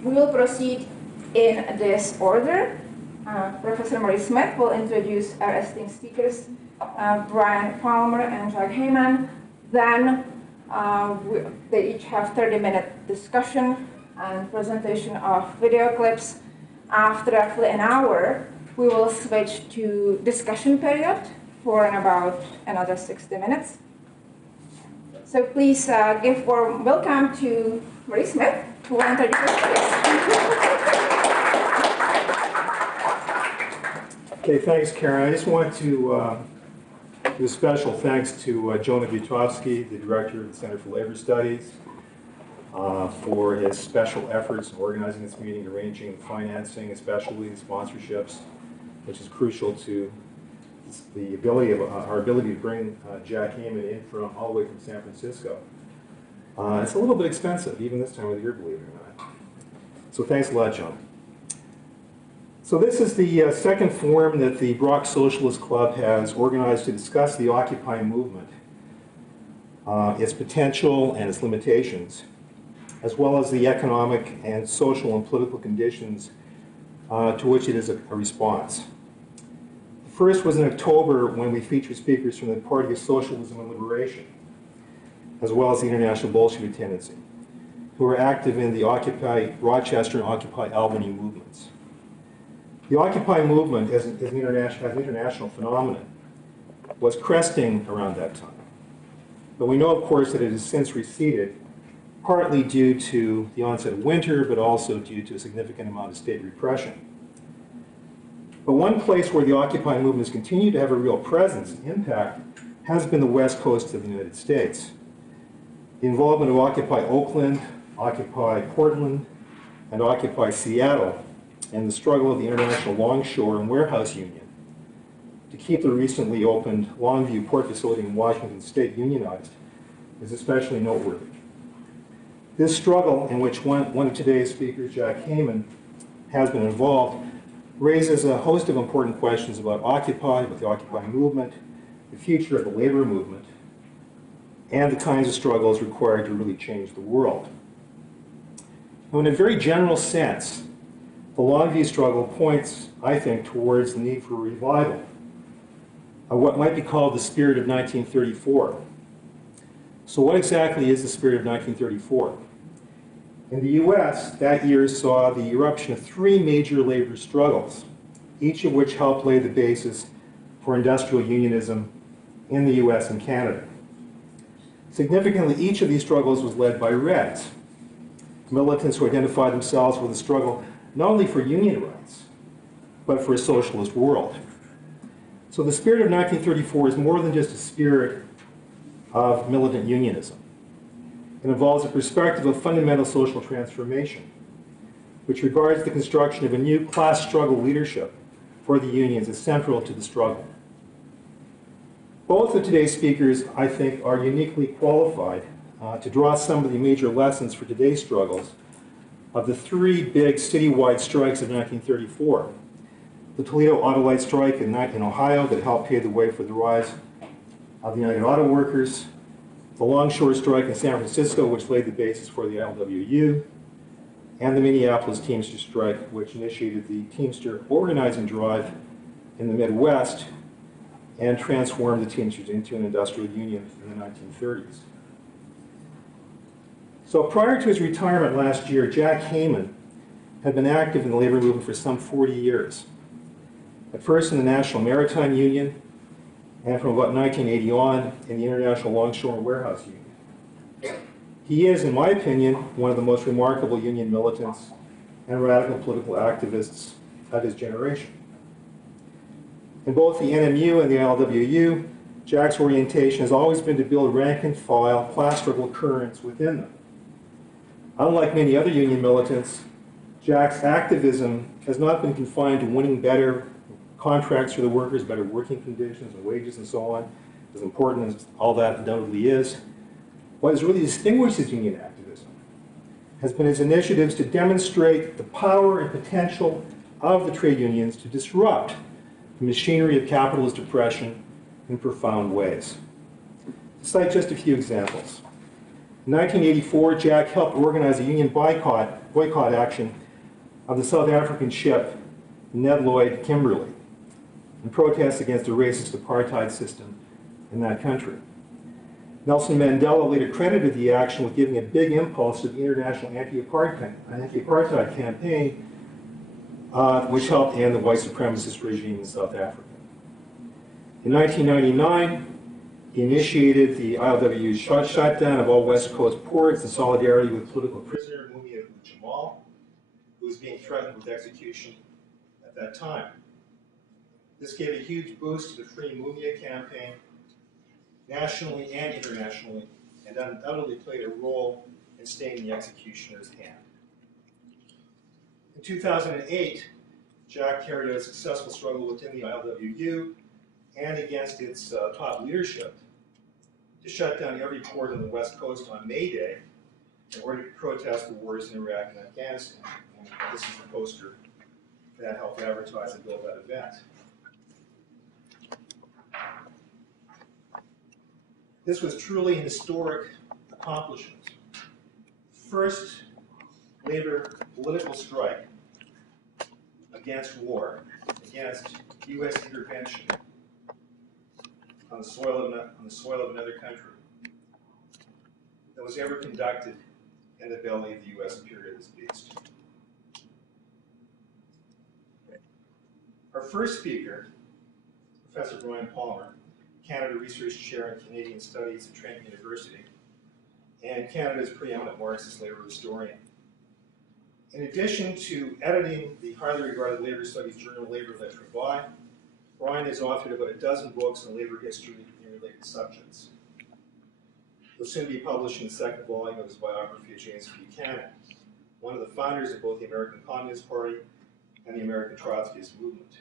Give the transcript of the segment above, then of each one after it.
We will proceed in this order. Professor Maurice Smith will introduce our esteemed speakers, Bryan Palmer and Jack Heyman. Then they each have 30-minute discussion and presentation of video clips. After roughly an hour, we will switch to discussion period for about another 60 minutes. So please give warm welcome to Maurice Smith, who will introduce us. Okay, thanks, Karen. I just want to give a special thanks to Jonah Butovsky, the director of the Center for Labor Studies, for his special efforts in organizing this meeting, arranging financing, especially the sponsorships, which is crucial to the ability of our ability to bring Jack Heyman in from all the way from San Francisco. It's a little bit expensive, even this time of the year, believe it or not. So thanks a lot, John. So this is the second forum that the Brock Socialist Club has organized to discuss the Occupy movement, its potential and its limitations, as well as the economic and social and political conditions to which it is a response. The first was in October when we featured speakers from the Party of Socialism and Liberation, as well as the International Bolshevik Tendency, who were active in the Occupy Rochester and Occupy Albany movements. The Occupy movement, as an international phenomenon, was cresting around that time. But we know, of course, that it has since receded, partly due to the onset of winter, but also due to a significant amount of state repression. But one place where the Occupy movement has continued to have a real presence and impact has been the west coast of the United States. The involvement of Occupy Oakland, Occupy Portland, and Occupy Seattle, and the struggle of the International Longshore and Warehouse Union to keep the recently opened Longview port facility in Washington State unionized is especially noteworthy. This struggle, in which one of today's speakers, Jack Heyman, has been involved, raises a host of important questions about Occupy, about the Occupy movement, the future of the labor movement, and the kinds of struggles required to really change the world. Now, in a very general sense, the Longview struggle points, I think, towards the need for a revival of what might be called the spirit of 1934. So what exactly is the spirit of 1934? In the US, that year saw the eruption of three major labor struggles, each of which helped lay the basis for industrial unionism in the US and Canada. Significantly, each of these struggles was led by Reds, militants who identified themselves with a struggle not only for union rights, but for a socialist world. So the spirit of 1934 is more than just a spirit of militant unionism. It involves a perspective of fundamental social transformation, which regards the construction of a new class struggle leadership for the unions as central to the struggle. Both of today's speakers, I think, are uniquely qualified to draw some of the major lessons for today's struggles of the three big citywide strikes of 1934. The Toledo Auto Light strike in Ohio that helped pave the way for the rise of the United Auto Workers, the Longshore strike in San Francisco, which laid the basis for the ILWU, and the Minneapolis Teamster strike, which initiated the Teamster organizing drive in the Midwest and transformed the Teamsters into an industrial union in the 1930s. So prior to his retirement last year, Jack Heyman had been active in the labor movement for some 40 years. At first in the National Maritime Union, and from about 1980 on in the International Longshore and Warehouse Union. He is, in my opinion, one of the most remarkable union militants and radical political activists of his generation. In both the NMU and the ILWU, Jack's orientation has always been to build rank-and-file class struggle currents within them. Unlike many other union militants, Jack's activism has not been confined to winning better contracts for the workers, better working conditions and wages and so on, as important as all that undoubtedly is. What has really distinguished his union activism has been his initiatives to demonstrate the power and potential of the trade unions to disrupt the machinery of capitalist oppression in profound ways. To cite just a few examples. In 1984, Jack helped organize a union boycott action of the South African ship Ned Lloyd Kimberley in protest against the racist apartheid system in that country. Nelson Mandela later credited the action with giving a big impulse to the international anti-apartheid campaign, which helped end the white supremacist regime in South Africa. In 1999, he initiated the ILWU shutdown of all West Coast ports in solidarity with political prisoner Mumia Jamal, who was being threatened with execution at that time. This gave a huge boost to the Free Mumia campaign, nationally and internationally, and undoubtedly played a role in staying in the executioner's hand. In 2008, Jack carried out a successful struggle within the ILWU and against its top leadership to shut down every port on the West Coast on May Day in order to protest the wars in Iraq and Afghanistan. And this is the poster that helped advertise and build that event. This was truly an historic accomplishment. First labor political strike against war, against U.S. intervention on the soil of another country that was ever conducted in the belly of the U.S. imperialist beast. Our first speaker, Professor Bryan Palmer, Canada Research Chair in Canadian Studies at Trent University, and Canada's preeminent Marxist labor historian. In addition to editing the highly regarded labor studies journal Labor Le Travail, Bryan has authored about a dozen books on labor history and related subjects. He'll soon be publishing the second volume of his biography of James Buchanan, one of the founders of both the American Communist Party and the American Trotskyist movement.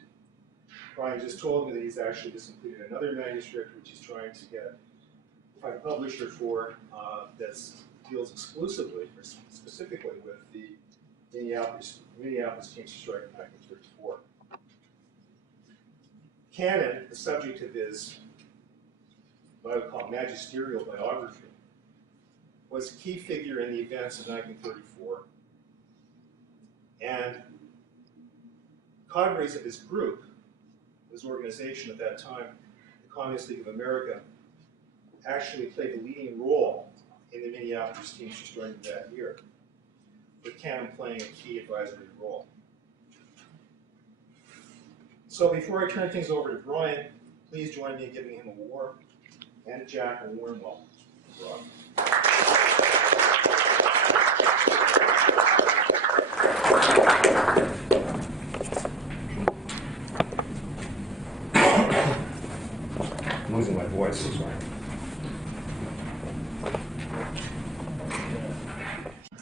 Bryan just told me that he's actually just completed another manuscript which he's trying to find a publisher for that deals exclusively or specifically with the Minneapolis Teamster strike in 1934. Cannon, the subject of his what I would call magisterial biography, was a key figure in the events of 1934, and cadres of his group, his organization at that time, the Communist League of America, actually played the leading role in the Minneapolis Teamster strike that year, with Cannon playing a key advisory role. So before I turn things over to Bryan, please join me in giving him a warm, and Jack a warm welcome. Brock. I'm losing my voice, sorry.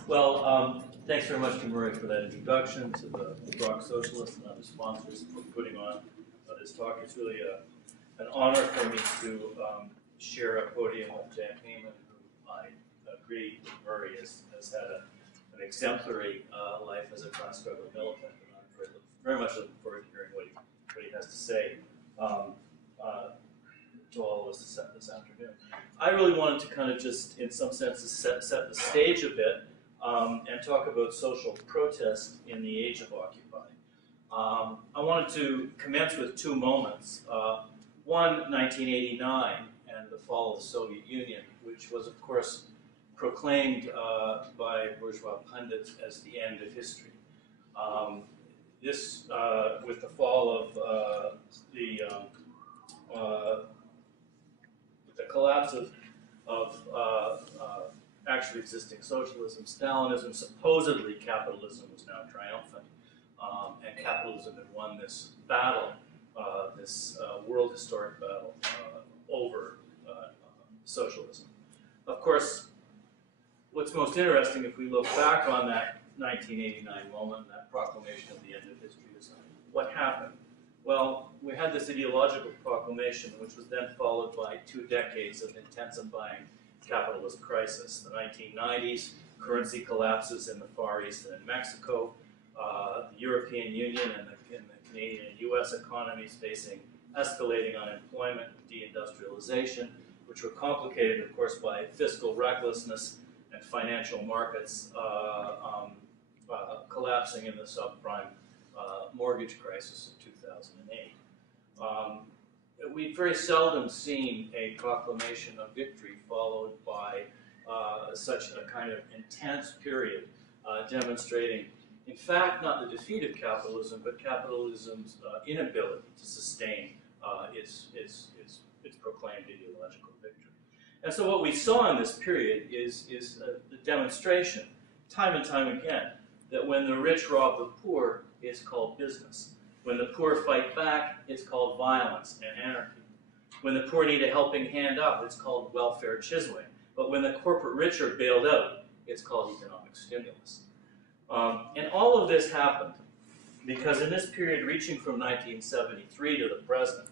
Well, thanks very much to Murray for that introduction, to the Brock Socialist and other sponsors for putting on this talk. It's really an honor for me to share a podium with Jack Heyman, who I agree with Murray has had an exemplary life as a class struggle militant, and I'm very much looking forward to hearing what he has to say to all of us this afternoon. I really wanted to kind of just, in some senses, set the stage a bit and talk about social protest in the age of Occupy. I wanted to commence with two moments. One, 1989 and the fall of the Soviet Union, which was, of course, proclaimed by bourgeois pundits as the end of history. This, with the fall of the collapse of actually existing socialism, Stalinism, supposedly capitalism was now triumphant, and capitalism had won this battle, this world historic battle over socialism. Of course, what's most interesting if we look back on that 1989 moment, that proclamation of the end of history is what happened. Well, we had this ideological proclamation, which was then followed by 2 decades of intensifying capitalist crisis. The 1990s, currency collapses in the Far East and in Mexico. The European Union and the Canadian and US economies facing escalating unemployment and deindustrialization, which were complicated, of course, by fiscal recklessness and financial markets collapsing in the subprime mortgage crisis of 2008. We've very seldom seen a proclamation of victory followed by such a kind of intense period demonstrating, in fact, not the defeat of capitalism, but capitalism's inability to sustain its proclaimed ideological victory. And so what we saw in this period is the demonstration, time and time again, that when the rich rob the poor, it's called business. When the poor fight back, it's called violence and anarchy. When the poor need a helping hand up, it's called welfare chiseling. But when the corporate rich are bailed out, it's called economic stimulus. And all of this happened because in this period reaching from 1973 to the present,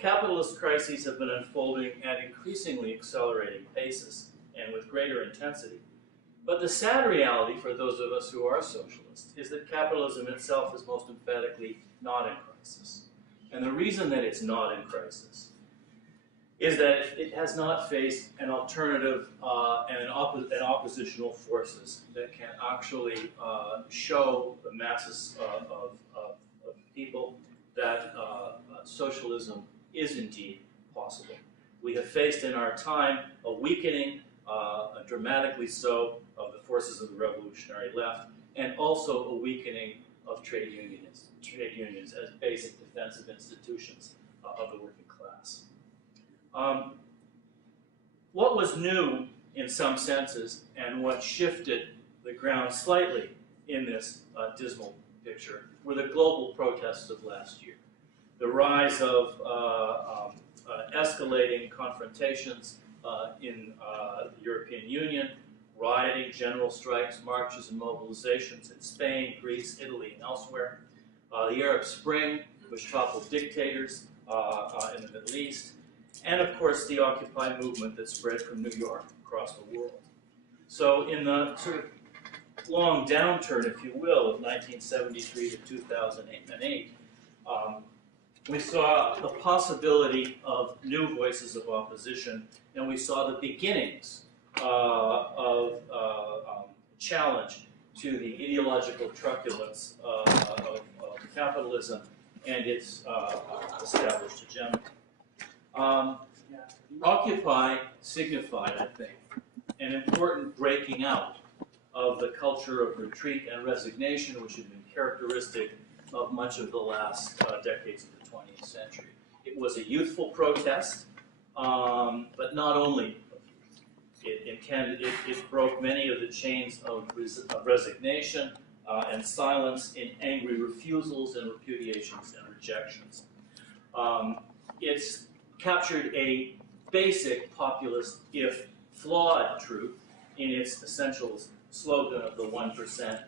capitalist crises have been unfolding at increasingly accelerating paces and with greater intensity. But the sad reality for those of us who are socialists is that capitalism itself is most emphatically not in crisis. And the reason that it's not in crisis is that it has not faced an alternative and oppositional forces that can actually show the masses of people that socialism is indeed possible. We have faced in our time a weakening, dramatically so, of the forces of the revolutionary left, and also a weakening of trade unions as basic defensive institutions of the working class. What was new in some senses, and what shifted the ground slightly in this dismal picture, were the global protests of last year. The rise of escalating confrontations in the European Union, rioting, general strikes, marches, and mobilizations in Spain, Greece, Italy, and elsewhere. The Arab Spring, which toppled dictators in the Middle East, and of course the Occupy movement that spread from New York across the world. So in the sort of long downturn, if you will, of 1973 to 2008, we saw the possibility of new voices of opposition, and we saw the beginnings of challenge to the ideological truculence of capitalism and its established hegemony. Occupy signified, I think, an important breaking out of the culture of retreat and resignation, which had been characteristic of much of the last decades of the 20th century. It was a youthful protest, but not only. It broke many of the chains of resignation and silence in angry refusals and repudiations and rejections. It's captured a basic populist, if flawed, truth in its essential slogan of the 1%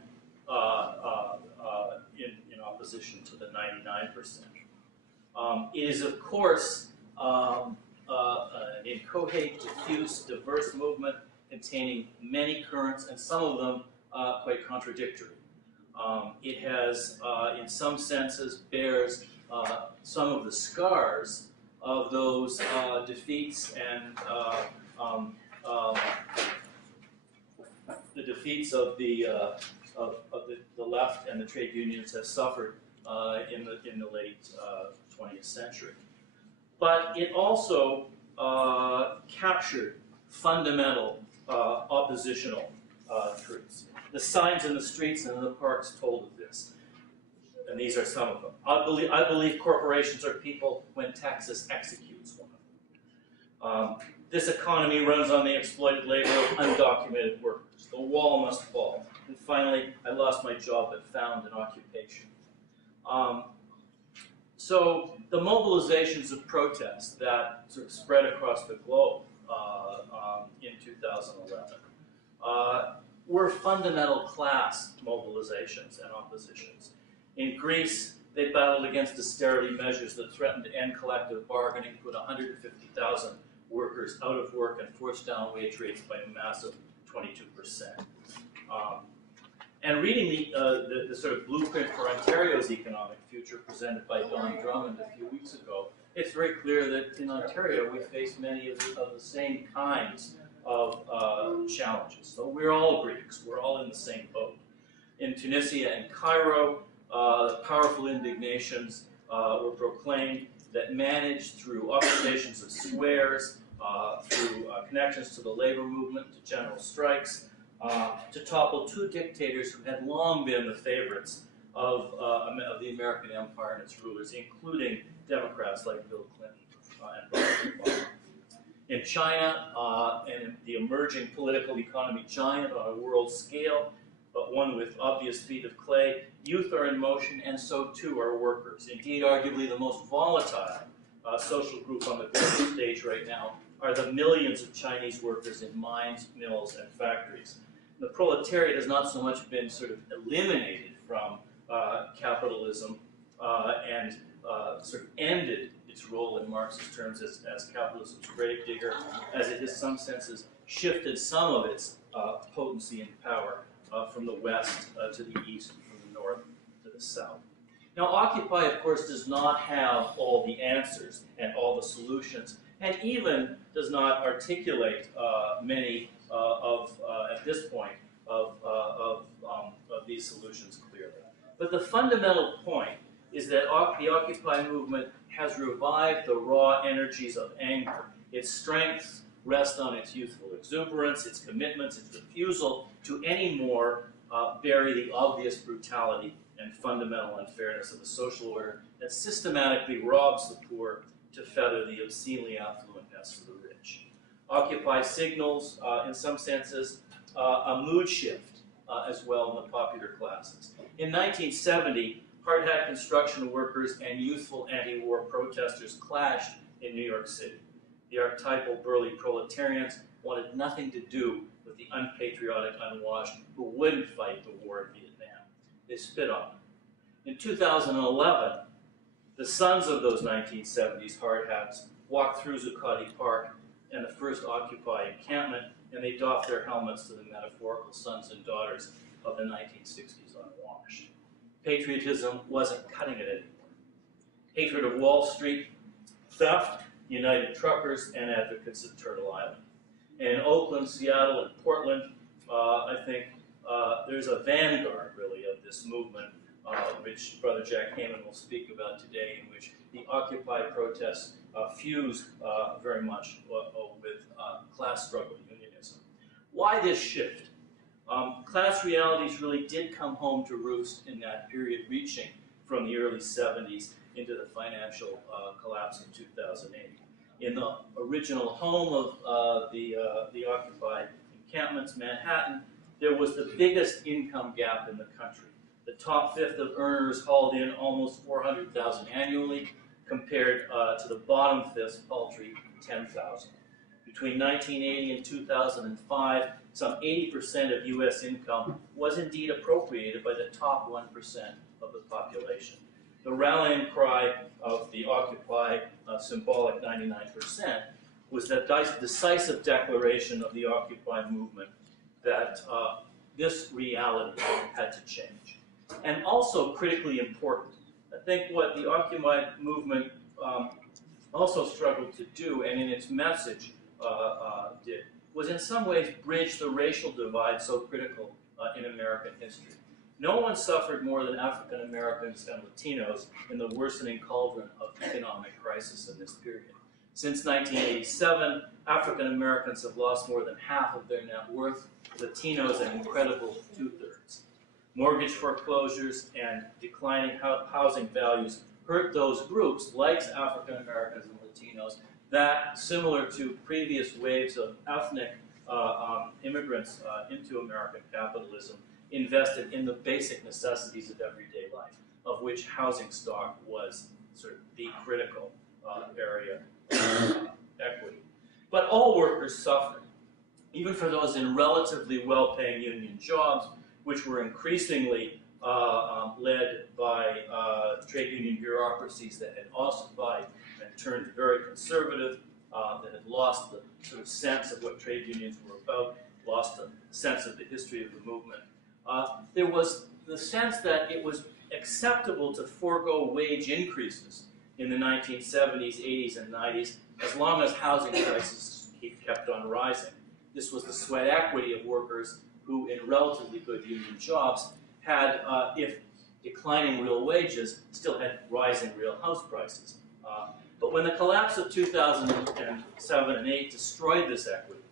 in opposition to the 99%. It is, of course, an inchoate, diffuse, diverse movement containing many currents, and some of them quite contradictory. It has, in some senses, bears some of the scars of those defeats and the defeats of the left and the trade unions have suffered in the late 20th century. But it also captured fundamental oppositional truths. The signs in the streets and in the parks told of this, and these are some of them. I believe corporations are people when Texas executes one of them. This economy runs on the exploited labor of undocumented workers. The wall must fall. And finally, I lost my job but found an occupation. So the mobilizations of protests that sort of spread across the globe in 2011 were fundamental class mobilizations and oppositions. In Greece, they battled against austerity measures that threatened to end collective bargaining, put 150,000 workers out of work, and forced down wage rates by a massive 22%. And reading the sort of blueprint for Ontario's economic future presented by Don Drummond a few weeks ago, it's very clear that in Ontario we face many of the same kinds of challenges. So we're all Greeks, we're all in the same boat. In Tunisia and Cairo, powerful indignations were proclaimed that managed through occupations of squares, through connections to the labor movement, to general strikes, to topple two dictators who had long been the favorites of the American empire and its rulers, including Democrats like Bill Clinton and Barack Obama. In China, and in the emerging political economy giant on a world scale, but one with obvious feet of clay, youth are in motion, and so too are workers. Indeed, arguably the most volatile social group on the global stage right now are the millions of Chinese workers in mines, mills, and factories. The proletariat has not so much been sort of eliminated from capitalism and sort of ended its role in Marxist terms as capitalism's gravedigger, as it has, in some senses, shifted some of its potency and power from the west to the east, from the north to the south. Now, Occupy, of course, does not have all the answers and all the solutions, and even does not articulate many at this point, of these solutions clearly. But the fundamental point is that the Occupy movement has revived the raw energies of anger. Its strengths rest on its youthful exuberance, its commitments, its refusal to any more bury the obvious brutality and fundamental unfairness of a social order that systematically robs the poor to feather the obscenely affluent nests of the rich. Occupy signals, in some senses, a mood shift as well in the popular classes. In 1970, hard hat construction workers and youthful anti-war protesters clashed in New York City. The archetypal burly proletarians wanted nothing to do with the unpatriotic, unwashed who wouldn't fight the war in Vietnam. They spit on them. In 2011, the sons of those 1970s hard hats walked through Zuccotti Park and the first Occupy encampment, and they doffed their helmets to the metaphorical sons and daughters of the 1960s unwashed. Patriotism wasn't cutting it anymore. Hatred of Wall Street, theft, United Truckers, and advocates of Turtle Island. In Oakland, Seattle, and Portland, I think there's a vanguard, really, of this movement, which Brother Jack Heyman will speak about today, in which the Occupy protests fuse very much with class struggle, unionism. Why this shift? Class realities really did come home to roost in that period, reaching from the early 70s into the financial collapse in 2008. In the original home of the Occupy encampments, Manhattan, there was the biggest income gap in the country. The top fifth of earners hauled in almost $400,000 annually, compared to the bottom fifth's paltry $10,000. Between 1980 and 2005, some 80% of U.S. income was indeed appropriated by the top 1% of the population. The rallying cry of the Occupy symbolic 99% was that decisive declaration of the Occupy movement that this reality had to change. And also critically important, I think what the Occupy movement also struggled to do, and in its message did, was in some ways bridge the racial divide so critical in American history. No one suffered more than African Americans and Latinos in the worsening cauldron of economic crisis in this period. Since 1987, African Americans have lost more than half of their net worth, Latinos an incredible 2/3. Mortgage foreclosures and declining housing values hurt those groups, like African Americans and Latinos, that, similar to previous waves of ethnic immigrants into American capitalism, invested in the basic necessities of everyday life, of which housing stock was sort of the critical area of equity. But all workers suffered. even for those in relatively well-paying union jobs, which were increasingly led by trade union bureaucracies that had ossified and turned very conservative, that had lost the sort of sense of what trade unions were about, lost the sense of the history of the movement. There was the sense that it was acceptable to forego wage increases in the 1970s, 80s, and 90s as long as housing prices kept on rising. This was the sweat equity of workers who, in relatively good union jobs, had, if declining real wages, still had rising real house prices. But when the collapse of 2007 and 8 destroyed this equity,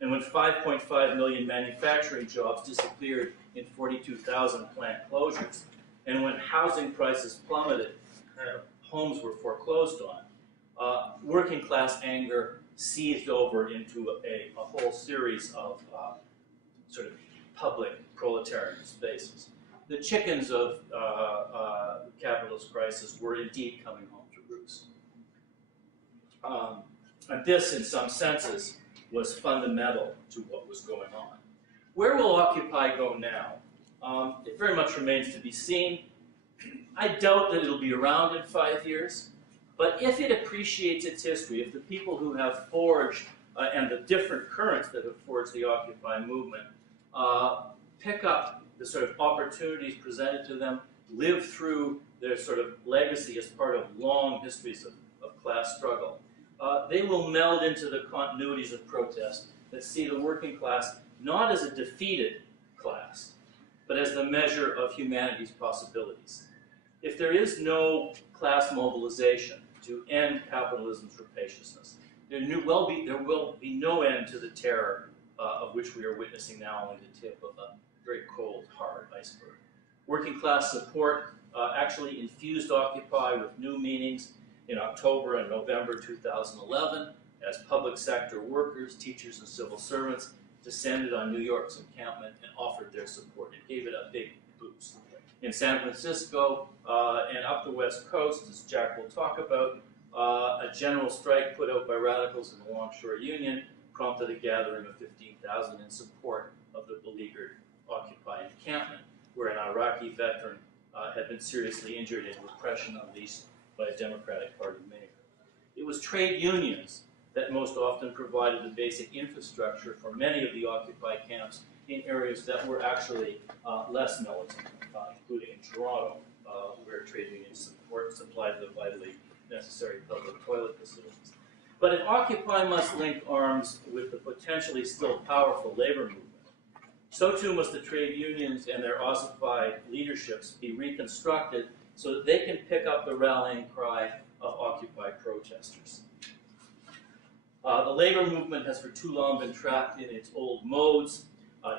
and when 5.5 million manufacturing jobs disappeared in 42,000 plant closures, and when housing prices plummeted, homes were foreclosed on, working class anger seethed over into a whole series of sort of public proletarian spaces. The chickens of the capitalist crisis were indeed coming home to roost. And this, in some senses, was fundamental to what was going on. Where will Occupy go now? It very much remains to be seen. I doubt that it'll be around in 5 years, but if it appreciates its history, if the people who have forged, and the different currents that have forged the Occupy movement, pick up the sort of opportunities presented to them, live through their sort of legacy as part of long histories of class struggle, they will meld into the continuities of protest that see the working class not as a defeated class, but as the measure of humanity's possibilities. If there is no class mobilization to end capitalism's rapaciousness, there will be no end to the terror of which we are witnessing now, only the tip of a very cold, hard iceberg. Working class support actually infused Occupy with new meanings in October and November 2011 as public sector workers, teachers, and civil servants descended on New York's encampment and offered their support. It gave it a big boost. In San Francisco and up the West Coast, as Jack will talk about, a general strike put out by radicals in the Longshore Union prompted a gathering of 15,000 in support of the beleaguered Occupy encampment, where an Iraqi veteran had been seriously injured in repression unleashed by a Democratic Party mayor. It was trade unions that most often provided the basic infrastructure for many of the Occupy camps in areas that were actually less militant, including in Toronto, where trade unions supplied the vitally necessary public toilet facilities. But if Occupy must link arms with the potentially still powerful labor movement, so too must the trade unions and their ossified leaderships be reconstructed so that they can pick up the rallying cry of Occupy protesters. The labor movement has for too long been trapped in its old modes.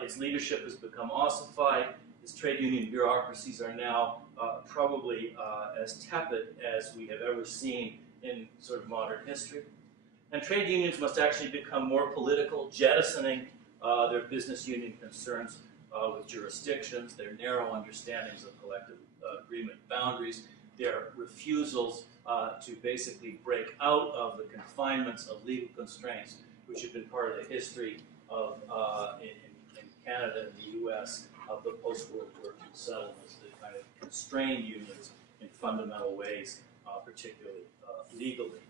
Its leadership has become ossified. Its trade union bureaucracies are now probably as tepid as we have ever seen in sort of modern history. And trade unions must actually become more political, jettisoning their business union concerns with jurisdictions, their narrow understandings of collective agreement boundaries, their refusals to basically break out of the confinements of legal constraints, which have been part of the history of, in Canada and the US, of the post-World War II settlements that kind of constrain unions in fundamental ways, particularly legally.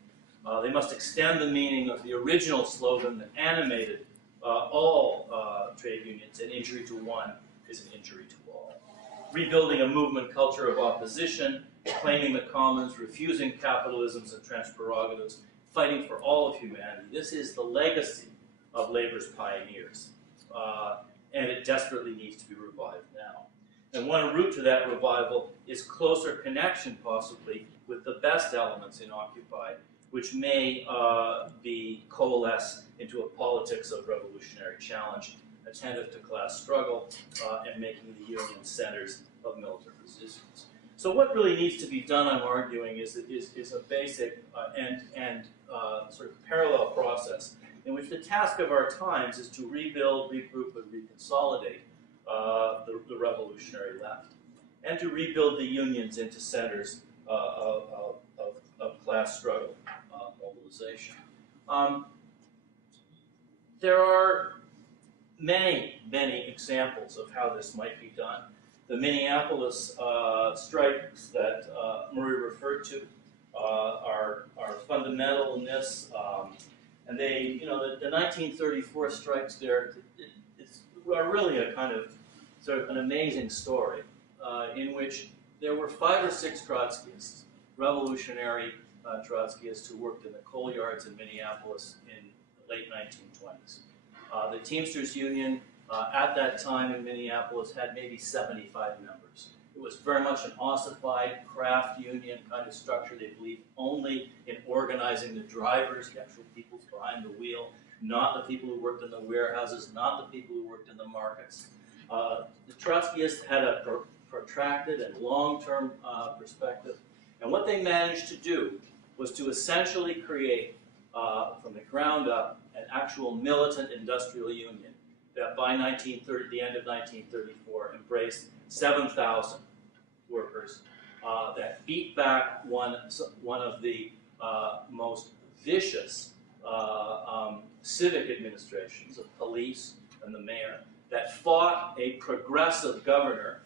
They must extend the meaning of the original slogan that animated all trade unions: an injury to one is an injury to all. Rebuilding a movement culture of opposition, claiming the commons, refusing capitalism's entrenched prerogatives, fighting for all of humanity. This is the legacy of labor's pioneers, and it desperately needs to be revived now. And one route to that revival is closer connection, possibly, with the best elements in Occupy, which may be coalesce into a politics of revolutionary challenge, attentive to class struggle, and making the union centers of militant resistance. So what really needs to be done, I'm arguing, is a basic and sort of parallel process in which the task of our times is to rebuild, regroup, and reconsolidate the revolutionary left, and to rebuild the unions into centers of class struggle mobilization. there are many, many examples of how this might be done. The Minneapolis strikes that Marie referred to are fundamental in this. And they, the 1934 strikes there are really a kind of sort of an amazing story in which there were 5 or 6 Trotskyists, revolutionary Trotskyists who worked in the coal yards in Minneapolis in the late 1920s. The Teamsters Union at that time in Minneapolis had maybe 75 members. It was very much an ossified craft union kind of structure. They believed only in organizing the drivers, the actual people behind the wheel, not the people who worked in the warehouses, not the people who worked in the markets. The Trotskyists had a protracted and long-term perspective, and what they managed to do was to essentially create, from the ground up, an actual militant industrial union that by the end of 1934 embraced 7,000 workers that beat back one of the most vicious civic administrations of police and the mayor, that fought a progressive governor,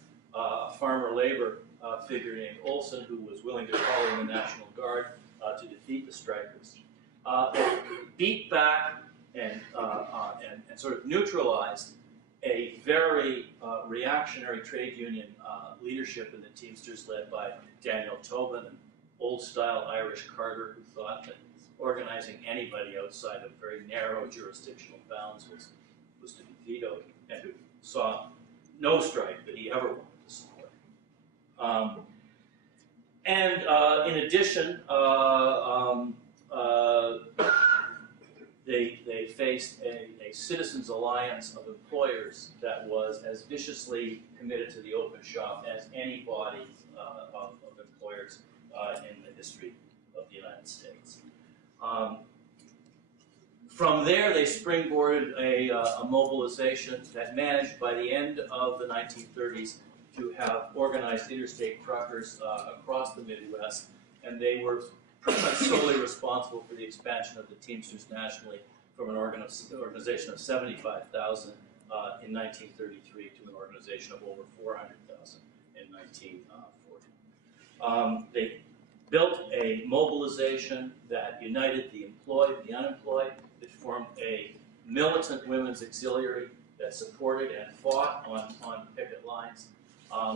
farmer labor figure named Olson, who was willing to call in the National Guard to defeat the strikers. That beat back and sort of neutralized a very reactionary trade union leadership in the Teamsters led by Daniel Tobin, an old-style Irish carter who thought that organizing anybody outside of very narrow jurisdictional bounds was to be vetoed, and who saw no strike that he ever wanted to support. In addition, they faced a citizens' alliance of employers that was as viciously committed to the open shop as any body of employers in the history of the United States. From there, they springboarded a mobilization that managed, by the end of the 1930s, to have organized interstate truckers across the Midwest, and they were pretty much solely responsible for the expansion of the Teamsters nationally from an organization of 75,000 in 1933 to an organization of over 400,000 in 1940. They built a mobilization that united the employed, the unemployed. It formed a militant women's auxiliary that supported and fought on picket lines.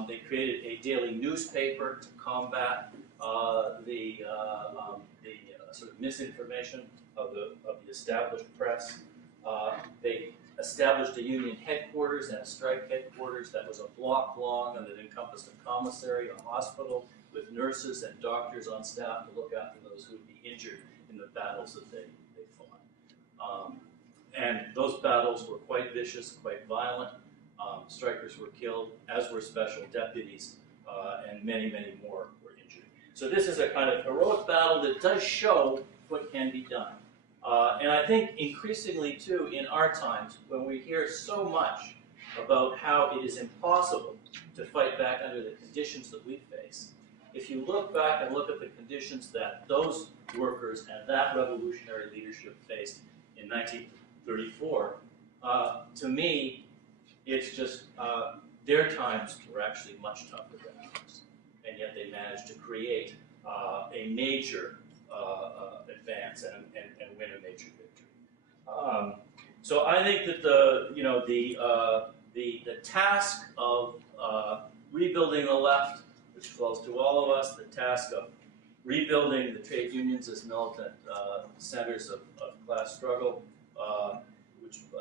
They created a daily newspaper to combat the sort of misinformation of the established press. They established a union headquarters and a strike headquarters that was a block long and that encompassed a commissary, a hospital, with nurses and doctors on staff to look after those who would be injured in the battles that they fought. And those battles were quite vicious, quite violent. Strikers were killed, as were special deputies, and many, many more were injured. So this is a kind of heroic battle that does show what can be done. And I think increasingly, too, in our times, when we hear so much about how it is impossible to fight back under the conditions that we face, if you look back and look at the conditions that those workers and that revolutionary leadership faced in 1934, to me, it's just their times were actually much tougher than ours, and yet they managed to create a major advance and win a major victory. So I think that the task of rebuilding the left, which falls to all of us, the task of rebuilding the trade unions as militant centers of class struggle, which is the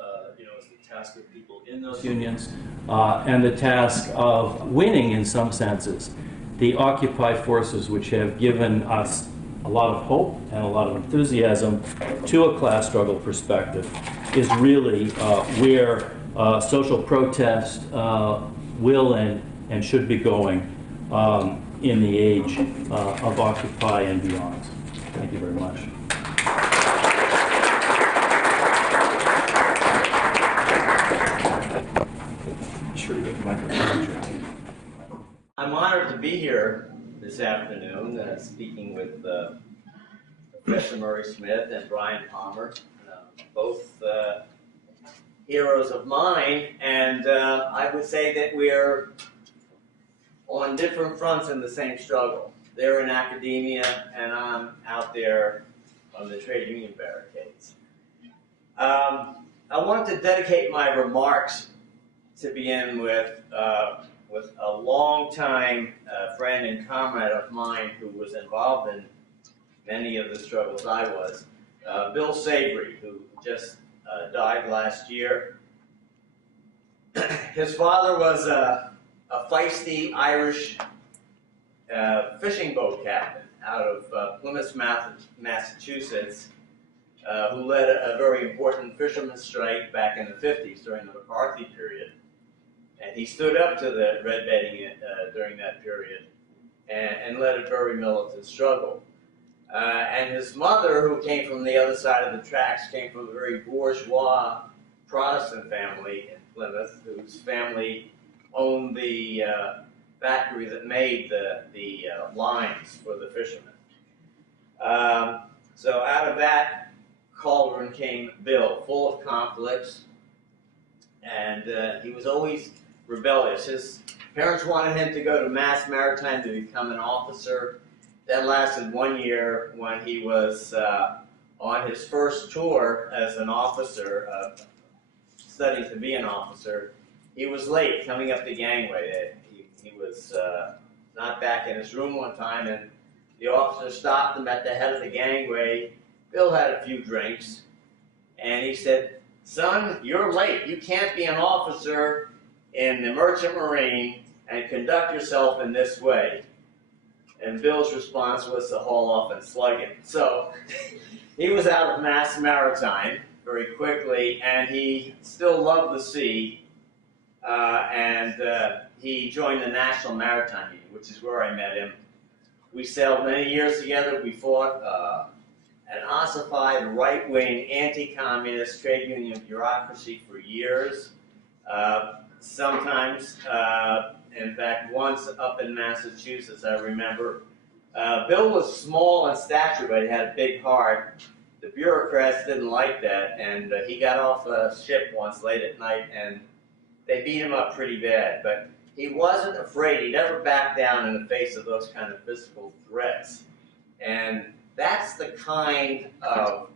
task of people in those unions, and the task of winning, in some senses, the Occupy forces, which have given us a lot of hope and a lot of enthusiasm to a class struggle perspective, is really where social protest will and should be going in the age of Occupy and beyond. Thank you very much. I'm honored to be here this afternoon speaking with Professor Murray Smith and Bryan Palmer, both heroes of mine, and I would say that we're on different fronts in the same struggle. They're in academia, and I'm out there on the trade union barricades. I want to dedicate my remarks to begin with a long-time friend and comrade of mine who was involved in many of the struggles I was, Bill Savory, who just died last year. His father was a feisty Irish fishing boat captain out of Plymouth, Massachusetts, who led a very important fisherman's strike back in the 50s during the McCarthy period. And he stood up to the red bedding during that period and led a very militant struggle. And his mother, who came from the other side of the tracks, came from a very bourgeois Protestant family in Plymouth, whose family owned the factory that made the lines for the fishermen. So out of that cauldron came Bill, full of conflicts, and he was always rebellious. His parents wanted him to go to Mass Maritime to become an officer. That lasted 1 year. When he was on his first tour as an officer, studying to be an officer, he was late coming up the gangway. He was not back in his room one time, and the officer stopped him at the head of the gangway. Bill had a few drinks, and he said, "Son, you're late. You can't be an officer in the Merchant Marine and conduct yourself in this way." And Bill's response was to haul off and slug him. So he was out of Mass Maritime very quickly, and he still loved the sea, and he joined the National Maritime Union, which is where I met him. We sailed many years together. We fought an ossified, right-wing, anti-communist trade union bureaucracy for years. Sometimes, in fact, once up in Massachusetts, I remember, Bill was small in stature, but he had a big heart. The bureaucrats didn't like that, and he got off a ship once late at night, and they beat him up pretty bad. But he wasn't afraid. He never backed down in the face of those kind of physical threats. And that's the kind of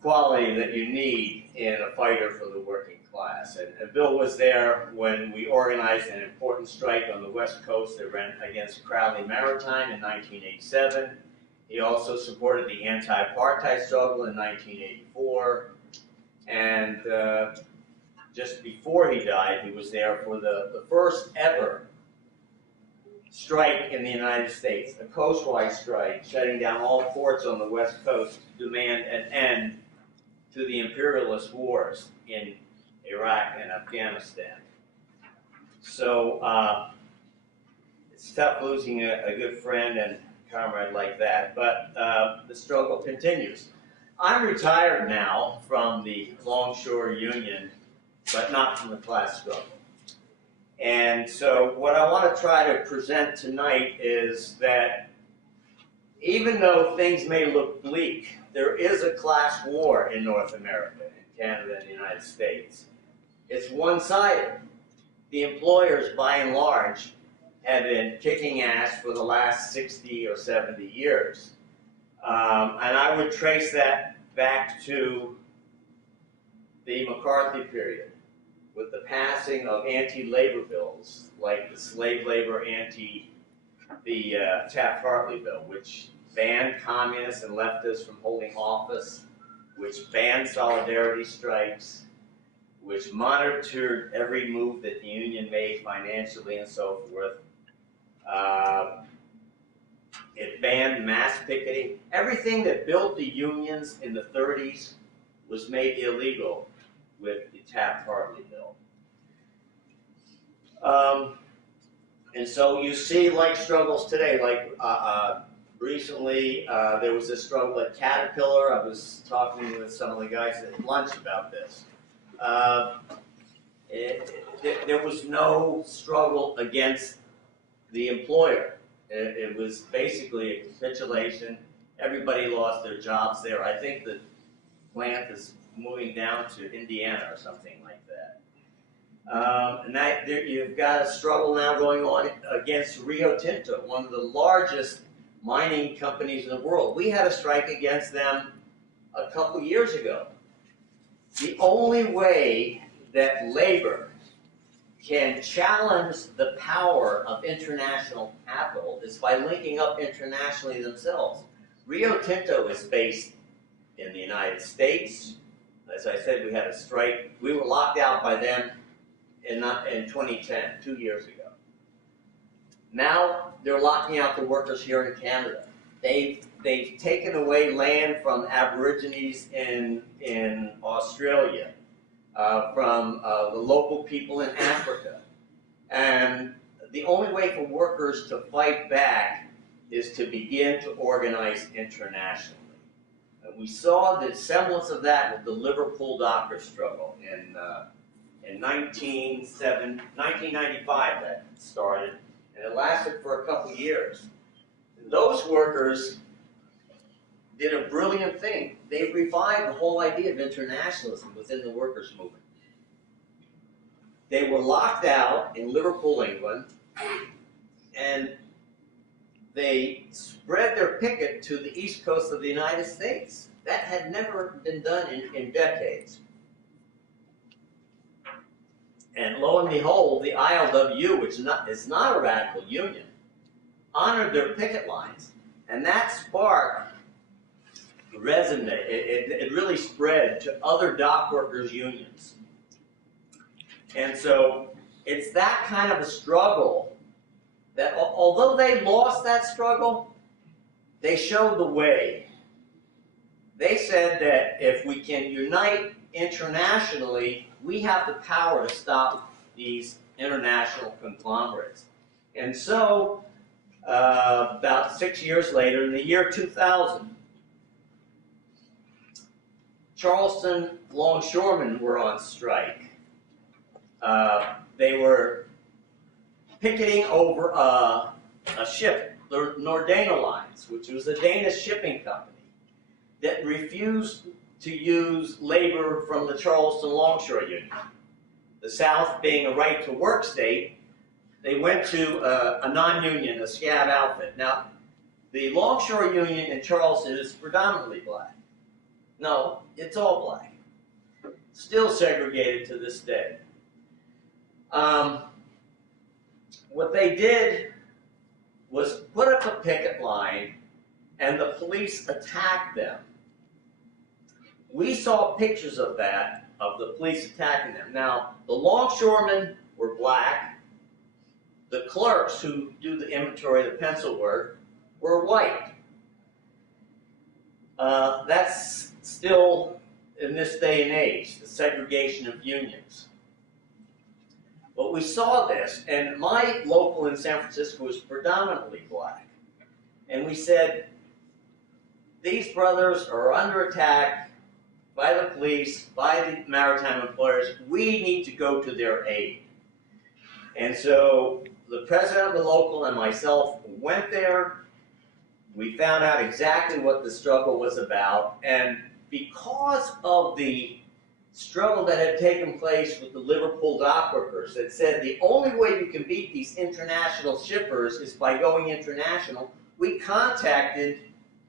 quality that you need in a fighter for the working class. And Bill was there when we organized an important strike on the West Coast that ran against Crowley Maritime in 1987. He also supported the anti-apartheid struggle in 1984. And just before he died, he was there for the first ever strike in the United States, a coastwide strike, shutting down all ports on the West Coast to demand an end to the imperialist wars in Iraq and Afghanistan. So it's tough losing a good friend and comrade like that, but the struggle continues. I'm retired now from the Longshore Union, but not from the class struggle. And so what I want to try to present tonight is that even though things may look bleak, there is a class war in North America, in Canada and the United States. It's one-sided. The employers, by and large, have been kicking ass for the last 60 or 70 years. And I would trace that back to the McCarthy period, with the passing of anti-labor bills, like the slave labor the Taft-Hartley bill, which banned communists and leftists from holding office, which banned solidarity strikes, which monitored every move that the union made financially and so forth. It banned mass picketing. Everything that built the unions in the 30s was made illegal with the Taft-Hartley bill. And so you see like struggles today, like recently there was a struggle at Caterpillar. I was talking with some of the guys at lunch about this. There was no struggle against the employer. It was basically a capitulation. Everybody lost their jobs there. I think the plant is moving down to Indiana or something like that. You've got a struggle now going on against Rio Tinto, one of the largest mining companies in the world. We had a strike against them a couple years ago. The only way that labor can challenge the power of international capital is by linking up internationally themselves. Rio Tinto is based in the United States. As I said, we had a strike. We were locked out by them in 2010, 2 years ago. Now they're locking out the workers here in Canada. They've taken away land from Aborigines in Australia, from the local people in Africa. And the only way for workers to fight back is to begin to organize internationally. And we saw the semblance of that with the Liverpool docker struggle in 1995 that started, and it lasted for a couple years. Those workers did a brilliant thing. They revived the whole idea of internationalism within the workers' movement. They were locked out in Liverpool, England, and they spread their picket to the east coast of the United States. That had never been done in decades. And lo and behold, the ILWU, which is not a radical union, honored their picket lines. And that spark resonated. It really spread to other dock workers' unions. And so it's that kind of a struggle that, although they lost that struggle, they showed the way. They said that if we can unite internationally, we have the power to stop these international conglomerates. And so, about 6 years later, in the year 2000, Charleston longshoremen were on strike. They were picketing over a ship, the Nordana Lines, which was a Danish shipping company that refused to use labor from the Charleston Longshore Union. The South being a right-to-work state, they went to a non-union, a scab outfit. Now, the Longshore Union in Charleston is predominantly black. No, it's all black. Still segregated to this day. What they did was put up a picket line, and the police attacked them. We saw pictures of that, of the police attacking them. Now, the longshoremen were black. The clerks who do the inventory, the pencil work, were white. That's still, in this day and age, the segregation of unions. But we saw this, and my local in San Francisco was predominantly black. And we said, these brothers are under attack by the police, by the maritime employers. We need to go to their aid. And so the president of the local and myself went there. We found out exactly what the struggle was about. And because of the struggle that had taken place with the Liverpool dock workers that said the only way you can beat these international shippers is by going international, we contacted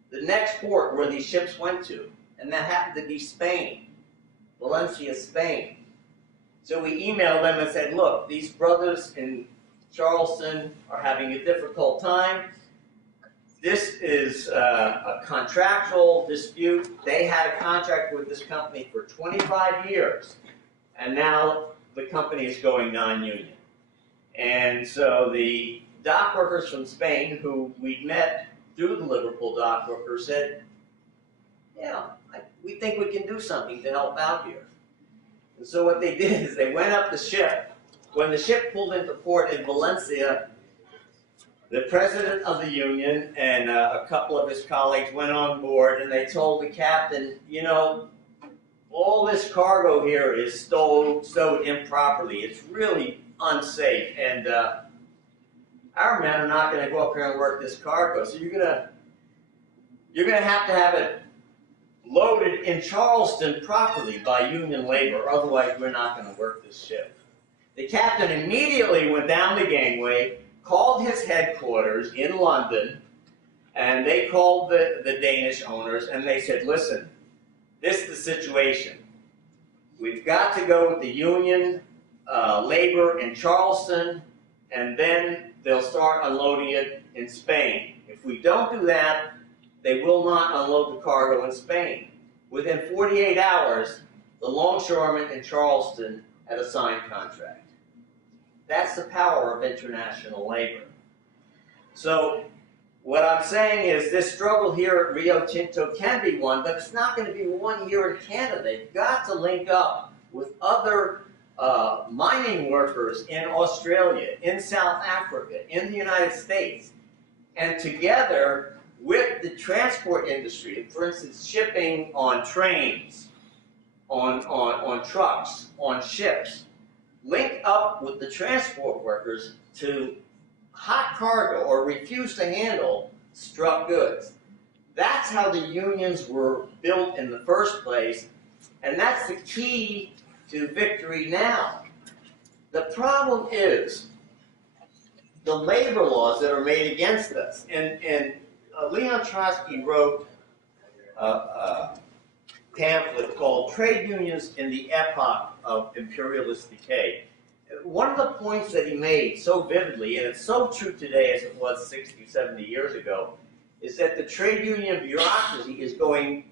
the next port where these ships went to, and that happened to be Spain, Valencia, Spain. So we emailed them and said, look, these brothers in Charleston are having a difficult time. This is a contractual dispute. They had a contract with this company for 25 years, and now the company is going non-union. And so the dock workers from Spain, who we'd met through the Liverpool dock workers, said, yeah, we think we can do something to help out here. And so what they did is they went up the ship. When the ship pulled into port in Valencia, the president of the union and a couple of his colleagues went on board, and they told the captain, you know, all this cargo here is stowed improperly. It's really unsafe, and our men are not going to go up here and work this cargo. So you're gonna have it loaded in Charleston properly by Union labor, otherwise we're not going to work this ship. The captain immediately went down the gangway, called his headquarters in London, and they called the Danish owners, and they said, listen, this is the situation. We've got to go with the Union labor in Charleston, and then they'll start unloading it in Spain. If we don't do that, they will not unload the cargo in Spain. Within 48 hours, the longshoremen in Charleston had a signed contract. That's the power of international labor. So what I'm saying is this struggle here at Rio Tinto can be won, but it's not going to be won here in Canada. They've got to link up with other mining workers in Australia, in South Africa, in the United States, and together with the transport industry, for instance, shipping on trains, on trucks, on ships, link up with the transport workers to hot cargo or refuse to handle struck goods. That's how the unions were built in the first place, and that's the key to victory now. The problem is the labor laws that are made against us. And Leon Trotsky wrote a pamphlet called Trade Unions in the Epoch of Imperialist Decay. One of the points that he made so vividly, and it's so true today as it was 60, 70 years ago, is that the trade union bureaucracy is growing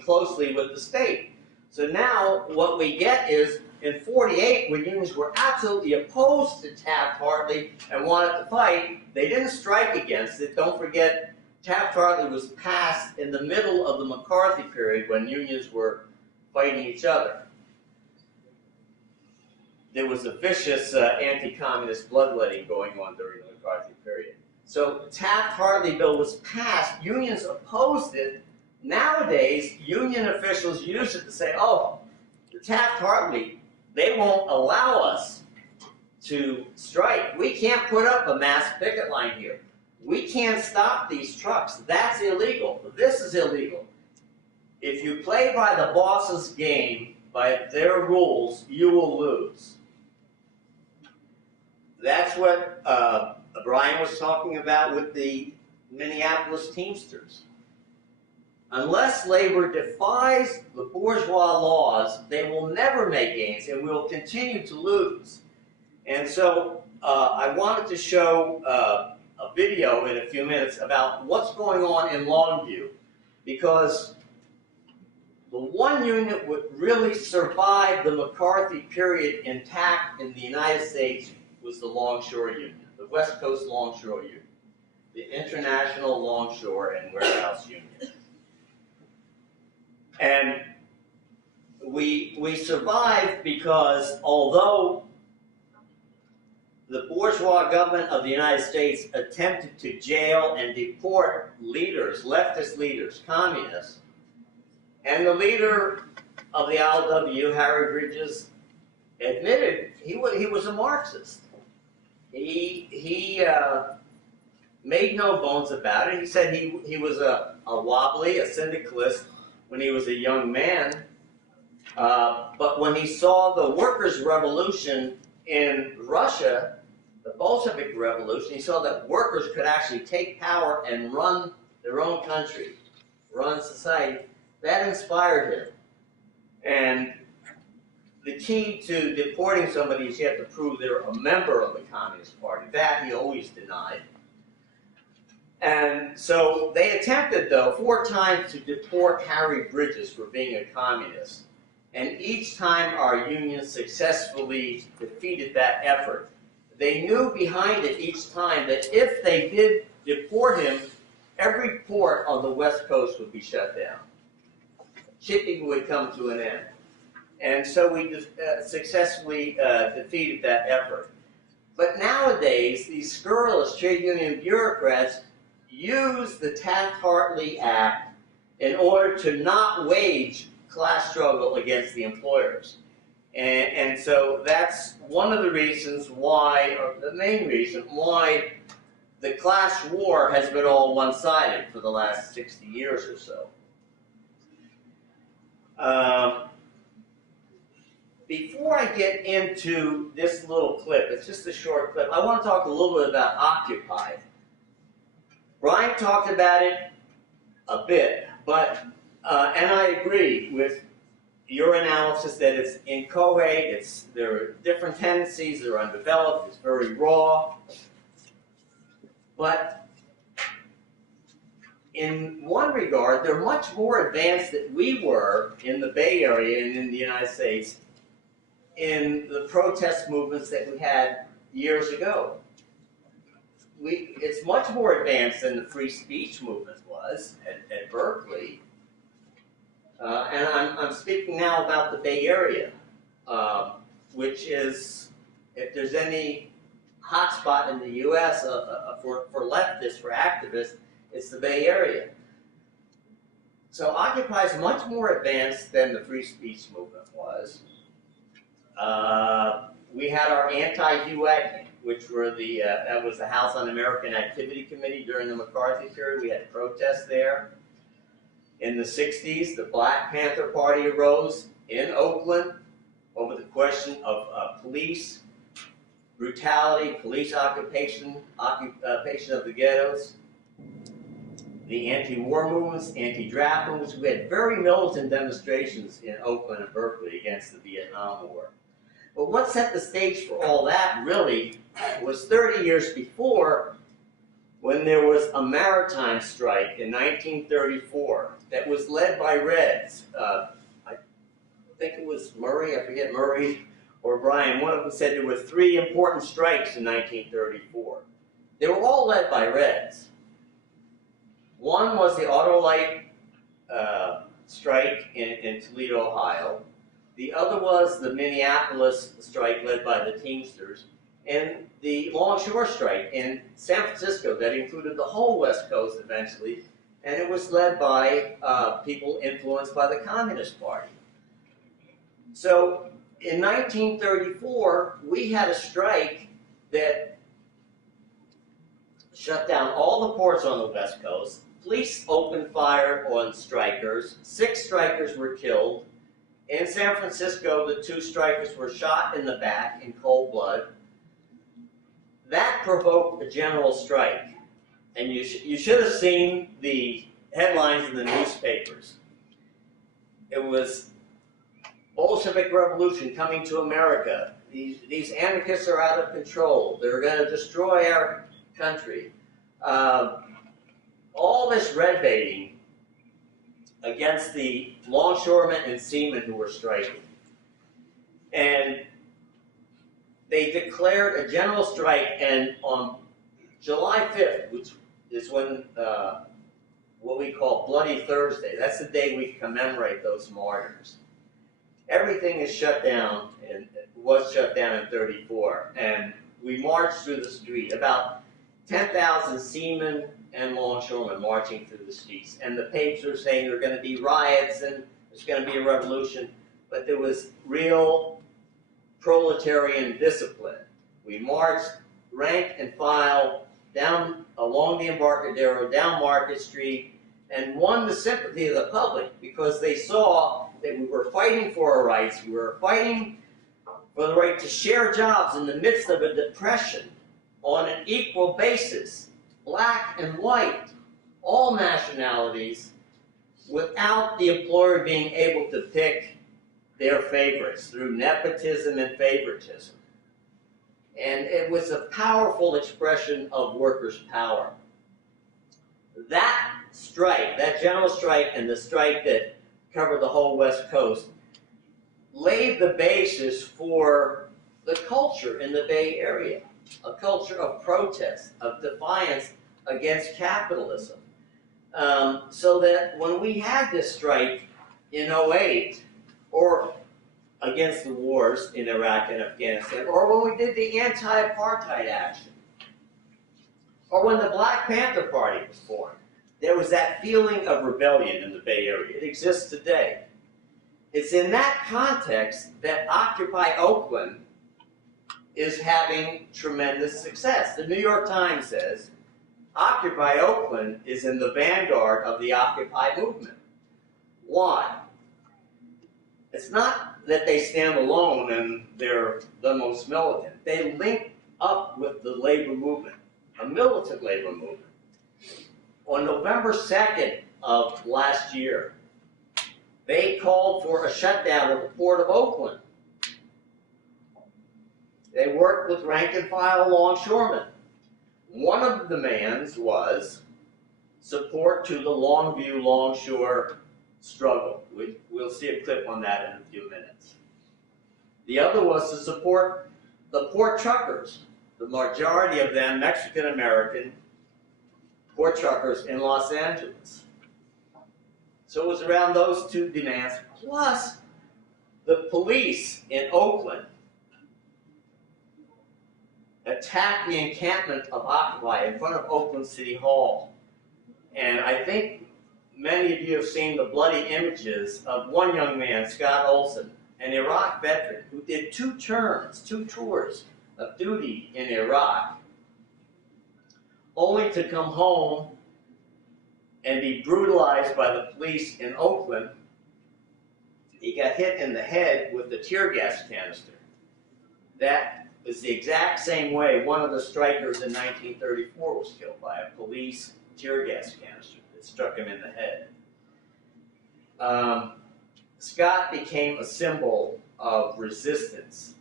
closely with the state. So now what we get is, in 48, when unions were absolutely opposed to Taft-Hartley and wanted to fight, they didn't strike against it. Don't forget, Taft-Hartley was passed in the middle of the McCarthy period when unions were fighting each other. There was a vicious anti-communist bloodletting going on during the McCarthy period. So Taft-Hartley bill was passed. Unions opposed it. Nowadays, union officials use it to say, oh, the Taft-Hartley, they won't allow us to strike. We can't put up a mass picket line here. We can't stop these trucks. That's illegal. This is illegal. If you play by the boss's game, by their rules, you will lose. That's what Bryan was talking about with the Minneapolis Teamsters. Unless labor defies the bourgeois laws, they will never make gains and will continue to lose. And so I wanted to show a video in a few minutes about what's going on in Longview, because the one unit would really survive the McCarthy period intact in the United States was the Longshore Union, the West Coast Longshore Union, the International Longshore and Warehouse Union. And we survived because although the bourgeois government of the United States attempted to jail and deport leaders, leftist leaders, communists, and the leader of the ILWU, Harry Bridges, admitted he was a Marxist. He made no bones about it. He said he was a wobbly, a syndicalist when he was a young man. But when he saw the workers' revolution in Russia, the Bolshevik Revolution, he saw that workers could actually take power and run their own country, run society. That inspired him. And the key to deporting somebody is you have to prove they're a member of the Communist Party. That he always denied. And so they attempted, though, 4 times to deport Harry Bridges for being a communist. And each time our union successfully defeated that effort. They knew behind it each time that if they did deport him, every port on the West Coast would be shut down. Shipping would come to an end. And so we successfully defeated that effort. But nowadays, these scurrilous trade union bureaucrats use the Taft-Hartley Act in order to not wage class struggle against the employers. And so that's one of the reasons why, or the main reason why, the class war has been all one-sided for the last 60 years or so. Before I get into this little clip, it's just a short clip, I want to talk a little bit about Occupy. Bryan talked about it a bit, but, and I agree with your analysis that it's inchoate, there are different tendencies, they're undeveloped, it's very raw. But in one regard, they're much more advanced than we were in the Bay Area and in the United States in the protest movements that we had years ago. It's much more advanced than the free speech movement was at Berkeley. And I'm speaking now about the Bay Area, which is, if there's any hotspot in the U.S. For leftists, for activists, it's the Bay Area. So Occupy is much more advanced than the free speech movement was. We had our anti-HUAC, which were that was the House Un-American Activity Committee during the McCarthy period. We had protests there. In the 60s, the Black Panther Party arose in Oakland over the question of police brutality, police occupation of the ghettos, the anti-war movements, anti-draft movements. We had very militant demonstrations in Oakland and Berkeley against the Vietnam War. But what set the stage for all that really was 30 years before, when there was a maritime strike in 1934 that was led by Reds. I think it was Murray, I forget Murray or Bryan. One of them said there were 3 important strikes in 1934. They were all led by Reds. One was the Autolite strike in Toledo, Ohio. The other was the Minneapolis strike led by the Teamsters, and the Longshore strike in San Francisco that included the whole West Coast eventually, and it was led by people influenced by the Communist Party. So in 1934, we had a strike that shut down all the ports on the West Coast. Police opened fire on strikers. 6 strikers were killed. In San Francisco, the 2 strikers were shot in the back in cold blood. That provoked a general strike. And you should have seen the headlines in the newspapers. It was Bolshevik Revolution coming to America. These anarchists are out of control. They're going to destroy our country. All this red baiting against the longshoremen and seamen who were striking. And they declared a general strike, and on July 5th, which is when what we call Bloody Thursday, that's the day we commemorate those martyrs. Everything is shut down, and was shut down in 34, and we marched through the street, about 10,000 seamen and longshoremen marching through the streets. And the papers were saying there were going to be riots and there's going to be a revolution, but there was real proletarian discipline. We marched rank and file down along the Embarcadero, down Market Street, and won the sympathy of the public because they saw that we were fighting for our rights, we were fighting for the right to share jobs in the midst of a depression on an equal basis. Black and white, all nationalities, without the employer being able to pick their favorites through nepotism and favoritism. And it was a powerful expression of workers' power. That strike, that general strike, and the strike that covered the whole West Coast, laid the basis for the culture in the Bay Area, a culture of protest, of defiance against capitalism. So that when we had this strike in 08, or against the wars in Iraq and Afghanistan, or when we did the anti-apartheid action, or when the Black Panther Party was formed, there was that feeling of rebellion in the Bay Area. It exists today. It's in that context that Occupy Oakland is having tremendous success. The New York Times says, Occupy Oakland is in the vanguard of the Occupy movement. Why? It's not that they stand alone and they're the most militant. They link up with the labor movement, a militant labor movement. On November 2nd of last year, they called for a shutdown of the Port of Oakland. They worked with rank and file longshoremen. One of the demands was support to the Longview longshore struggle. We'll see a clip on that in a few minutes. The other was to support the port truckers, the majority of them Mexican-American port truckers in Los Angeles. So it was around those two demands, plus the police in Oakland attacked the encampment of Occupy in front of Oakland City Hall. And I think many of you have seen the bloody images of one young man, Scott Olson, an Iraq veteran who did two tours of duty in Iraq, only to come home and be brutalized by the police in Oakland. He got hit in the head with the tear gas canister. That was the exact same way one of the strikers in 1934 was killed, by a police tear gas canister that struck him in the head. Scott became a symbol of resistance.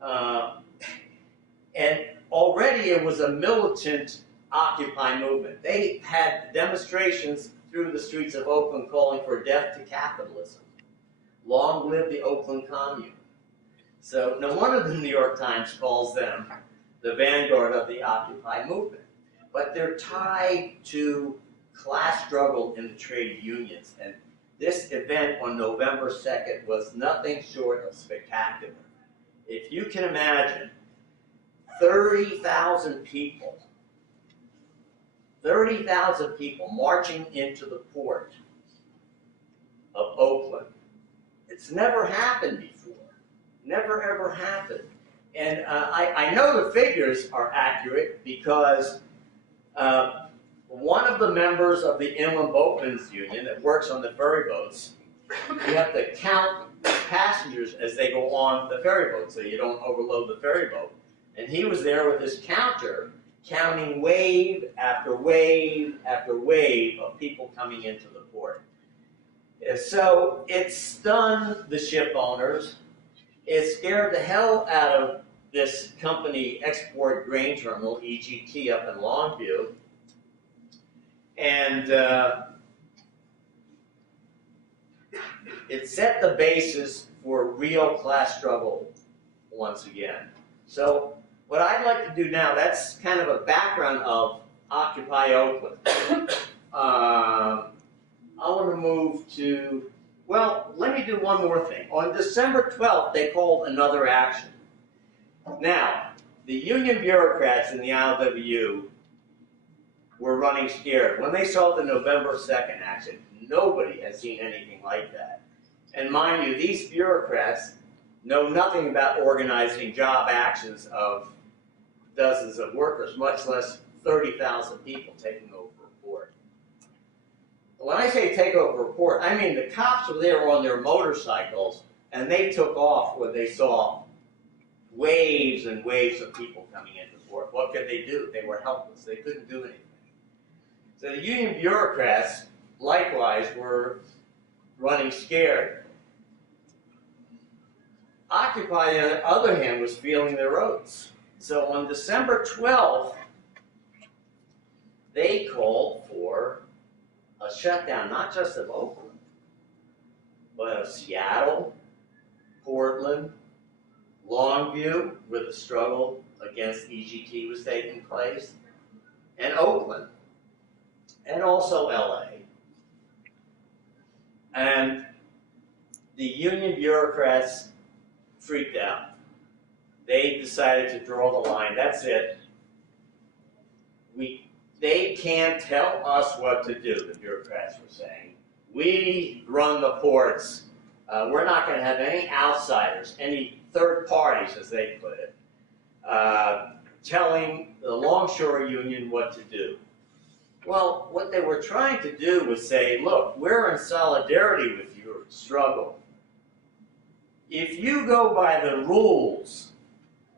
And already it was a militant Occupy movement. They had demonstrations through the streets of Oakland calling for death to capitalism. Long live the Oakland Commune. So no wonder the New York Times calls them the vanguard of the Occupy movement. But they're tied to class struggle in the trade unions. And this event on November 2nd was nothing short of spectacular. If you can imagine 30,000 people marching into the port of Oakland. It's never happened before. Never ever happened. And I know the figures are accurate because one of the members of the Inland Boatmen's Union that works on the ferry boats, you have to count passengers as they go on the ferry boat so you don't overload the ferry boat. And he was there with his counter, counting wave after wave after wave of people coming into the port. So it stunned the ship owners. It scared the hell out of this company, Export Grain Terminal, EGT, up in Longview. And it set the basis for real class struggle once again. So what I'd like to do now, that's kind of a background of Occupy Oakland. I want to move to, well, let me do one more thing. On December 12th, they called another action. Now, the union bureaucrats in the ILWU were running scared. When they saw the November 2nd action, nobody has seen anything like that. And mind you, these bureaucrats know nothing about organizing job actions of dozens of workers, much less 30,000 people taking over a port. When I say take over a port, I mean the cops were there on their motorcycles and they took off when they saw waves and waves of people coming into the port. What could they do? They were helpless. They couldn't do anything. So the union bureaucrats, likewise, were running scared. Occupy, on the other hand, was feeling their oats. So on December 12th, they called for a shutdown, not just of Oakland, but of Seattle, Portland, Longview, where the struggle against EGT was taking place, and Oakland, and also LA. And the union bureaucrats freaked out. They decided to draw the line. That's it. They can't tell us what to do, the bureaucrats were saying. We run the ports. We're not going to have any outsiders, any third parties, as they put it, telling the longshore union what to do. Well, what they were trying to do was say, look, we're in solidarity with your struggle. if you go by the rules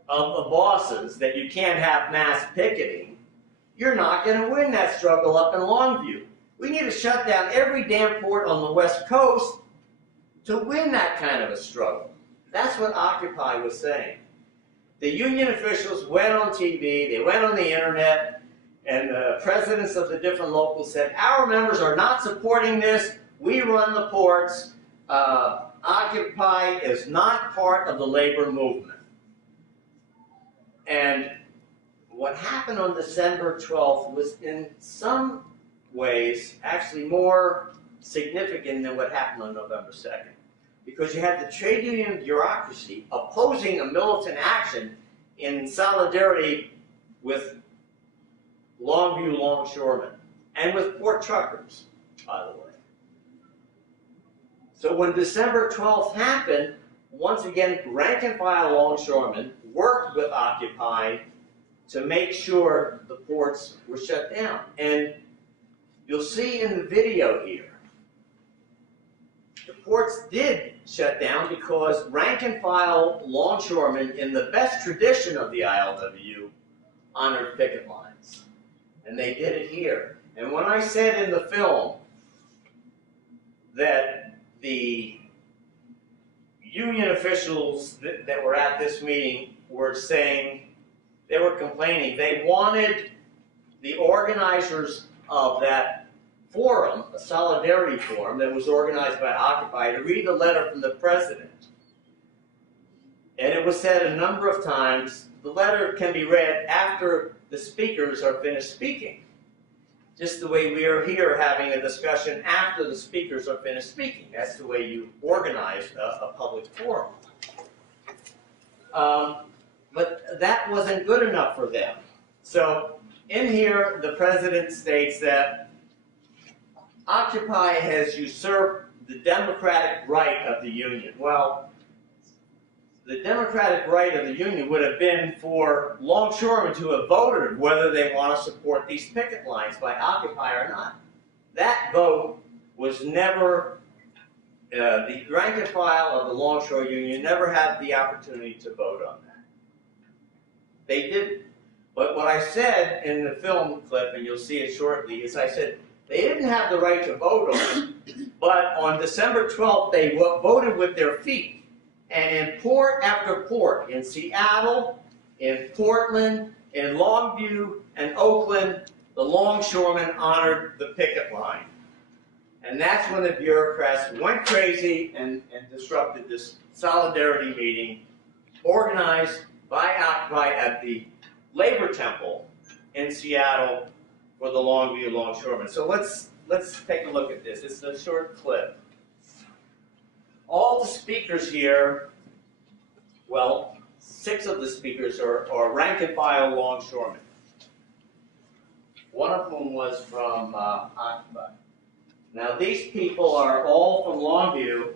of the bosses that you can't have mass picketing, you're not going to win that struggle up in Longview. We need to shut down every damn port on the West Coast to win that kind of a struggle. That's what Occupy was saying. The union officials went on TV, they went on the internet, and the presidents of the different locals said, our members are not supporting this, we run the ports, Occupy is not part of the labor movement. And what happened on December 12th was in some ways actually more significant than what happened on November 2nd. Because you had the trade union bureaucracy opposing a militant action in solidarity with Longview longshoremen and with port truckers, by the way. So when December 12th happened, once again, rank and file longshoremen worked with Occupy to make sure the ports were shut down. And you'll see in the video here, the ports did shut down because rank and file longshoremen, in the best tradition of the ILWU, honored picket lines. And they did it here. And when I said in the film that the union officials that were at this meeting were saying, they were complaining, they wanted the organizers of that forum, a solidarity forum that was organized by Occupy, to read the letter from the president. And it was said a number of times, the letter can be read after the speakers are finished speaking. Just the way we are here having a discussion after the speakers are finished speaking. That's the way you organize a public forum. But that wasn't good enough for them. So in here, the president states that Occupy has usurped the democratic right of the union. Well, the democratic right of the union would have been for longshoremen to have voted whether they want to support these picket lines by Occupy or not. That vote was never, the rank and file of the longshore union never had the opportunity to vote on that. They didn't. But what I said in the film clip, and you'll see it shortly, is I said they didn't have the right to vote on it, but on December 12th they voted with their feet. And in port after port, in Seattle, in Portland, in Longview, and Oakland, the longshoremen honored the picket line. And that's when the bureaucrats went crazy and disrupted this solidarity meeting organized by Occupy at the Labor Temple in Seattle for the Longview longshoremen. So let's take a look at this. It's a short clip. All the speakers here, well, 6 of the speakers are rank and file longshoremen. One of whom was from Occupy. Now these people are all from Longview,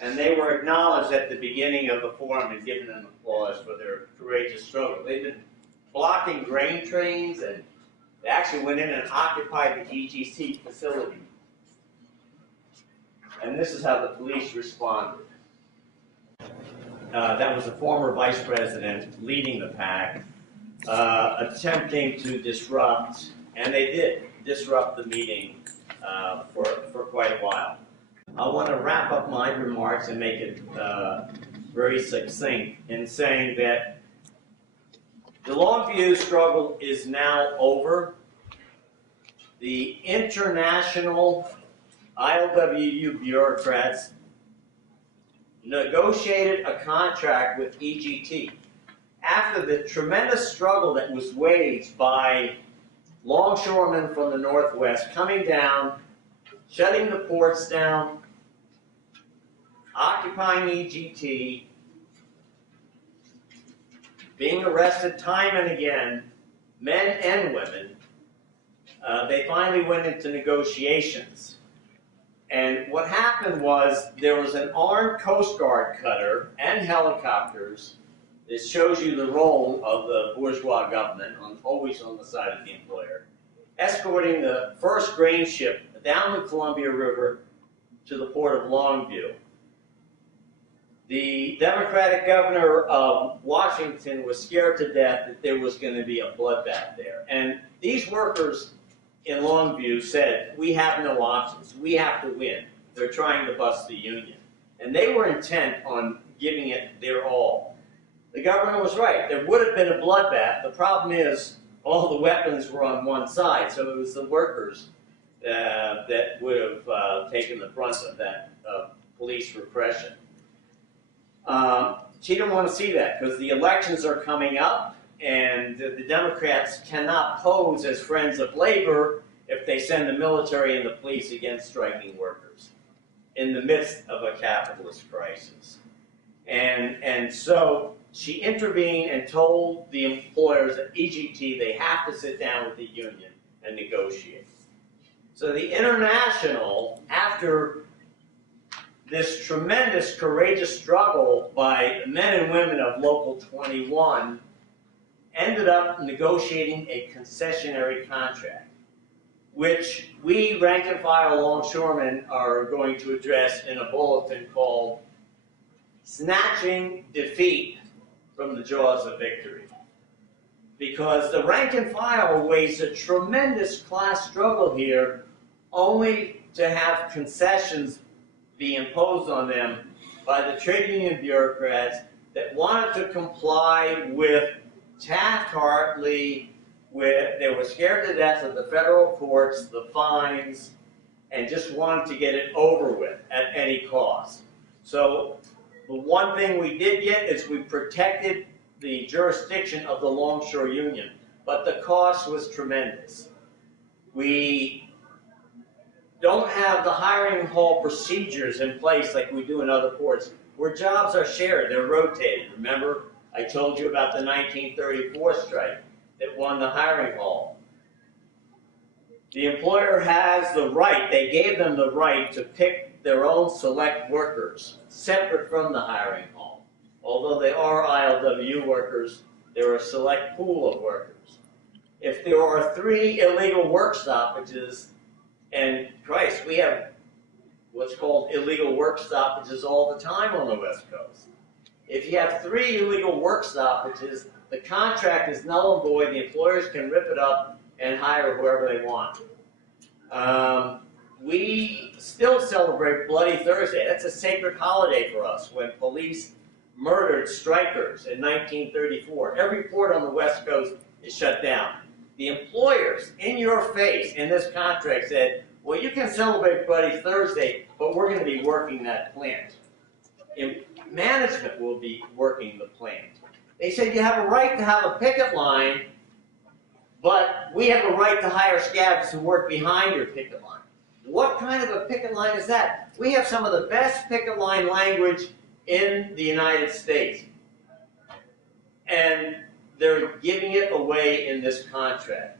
and they were acknowledged at the beginning of the forum and given an applause for their courageous struggle. They've been blocking grain trains, and they actually went in and occupied the EGC facility. And this is how the police responded. That was a former vice president leading the pack, attempting to disrupt, and they did disrupt the meeting for quite a while. I want to wrap up my remarks and make it very succinct in saying that the Longview struggle is now over. The international ILWU bureaucrats negotiated a contract with EGT after the tremendous struggle that was waged by longshoremen from the Northwest coming down, shutting the ports down, occupying EGT, being arrested time and again, men and women. They finally went into negotiations. And what happened was there was an armed Coast Guard cutter and helicopters. This shows you the role of the bourgeois government, always on the side of the employer, escorting the first grain ship down the Columbia River to the port of Longview. The Democratic governor of Washington was scared to death that there was going to be a bloodbath there. And these workers in Longview said, we have no options. We have to win. They're trying to bust the union. And they were intent on giving it their all. The governor was right. There would have been a bloodbath. The problem is all the weapons were on one side, so it was the workers that would have taken the brunt of that police repression. She didn't want to see that because the elections are coming up, and the Democrats cannot pose as friends of labor if they send the military and the police against striking workers in the midst of a capitalist crisis. And so she intervened and told the employers at EGT they have to sit down with the union and negotiate. So the International, after this tremendous, courageous struggle by men and women of Local 21, ended up negotiating a concessionary contract, which we rank and file longshoremen are going to address in a bulletin called Snatching Defeat from the Jaws of Victory. Because the rank and file waged a tremendous class struggle here, only to have concessions be imposed on them by the trade union bureaucrats that wanted to comply with Taft-Hartley, they were scared to death of the federal courts, the fines, and just wanted to get it over with at any cost. So the one thing we did get is we protected the jurisdiction of the Longshore Union, but the cost was tremendous. We don't have the hiring hall procedures in place like we do in other ports, where jobs are shared, they're rotated. Remember, I told you about the 1934 strike that won the hiring hall. The employer has the right, they gave them the right to pick their own select workers, separate from the hiring hall. Although they are ILWU workers, they're a select pool of workers. If there are 3 illegal work stoppages, and Christ, we have what's called illegal work stoppages all the time on the West Coast. If you have 3 illegal work stoppages, the contract is null and void. The employers can rip it up and hire whoever they want. We still celebrate Bloody Thursday. That's a sacred holiday for us when police murdered strikers in 1934. Every port on the West Coast is shut down. The employers, in your face, in this contract said, well, you can celebrate Bloody Thursday, but we're going to be working that plant. Management will be working the plant. They said you have a right to have a picket line, but we have a right to hire scabs who work behind your picket line. What kind of a picket line is that? We have some of the best picket line language in the United States. And they're giving it away in this contract.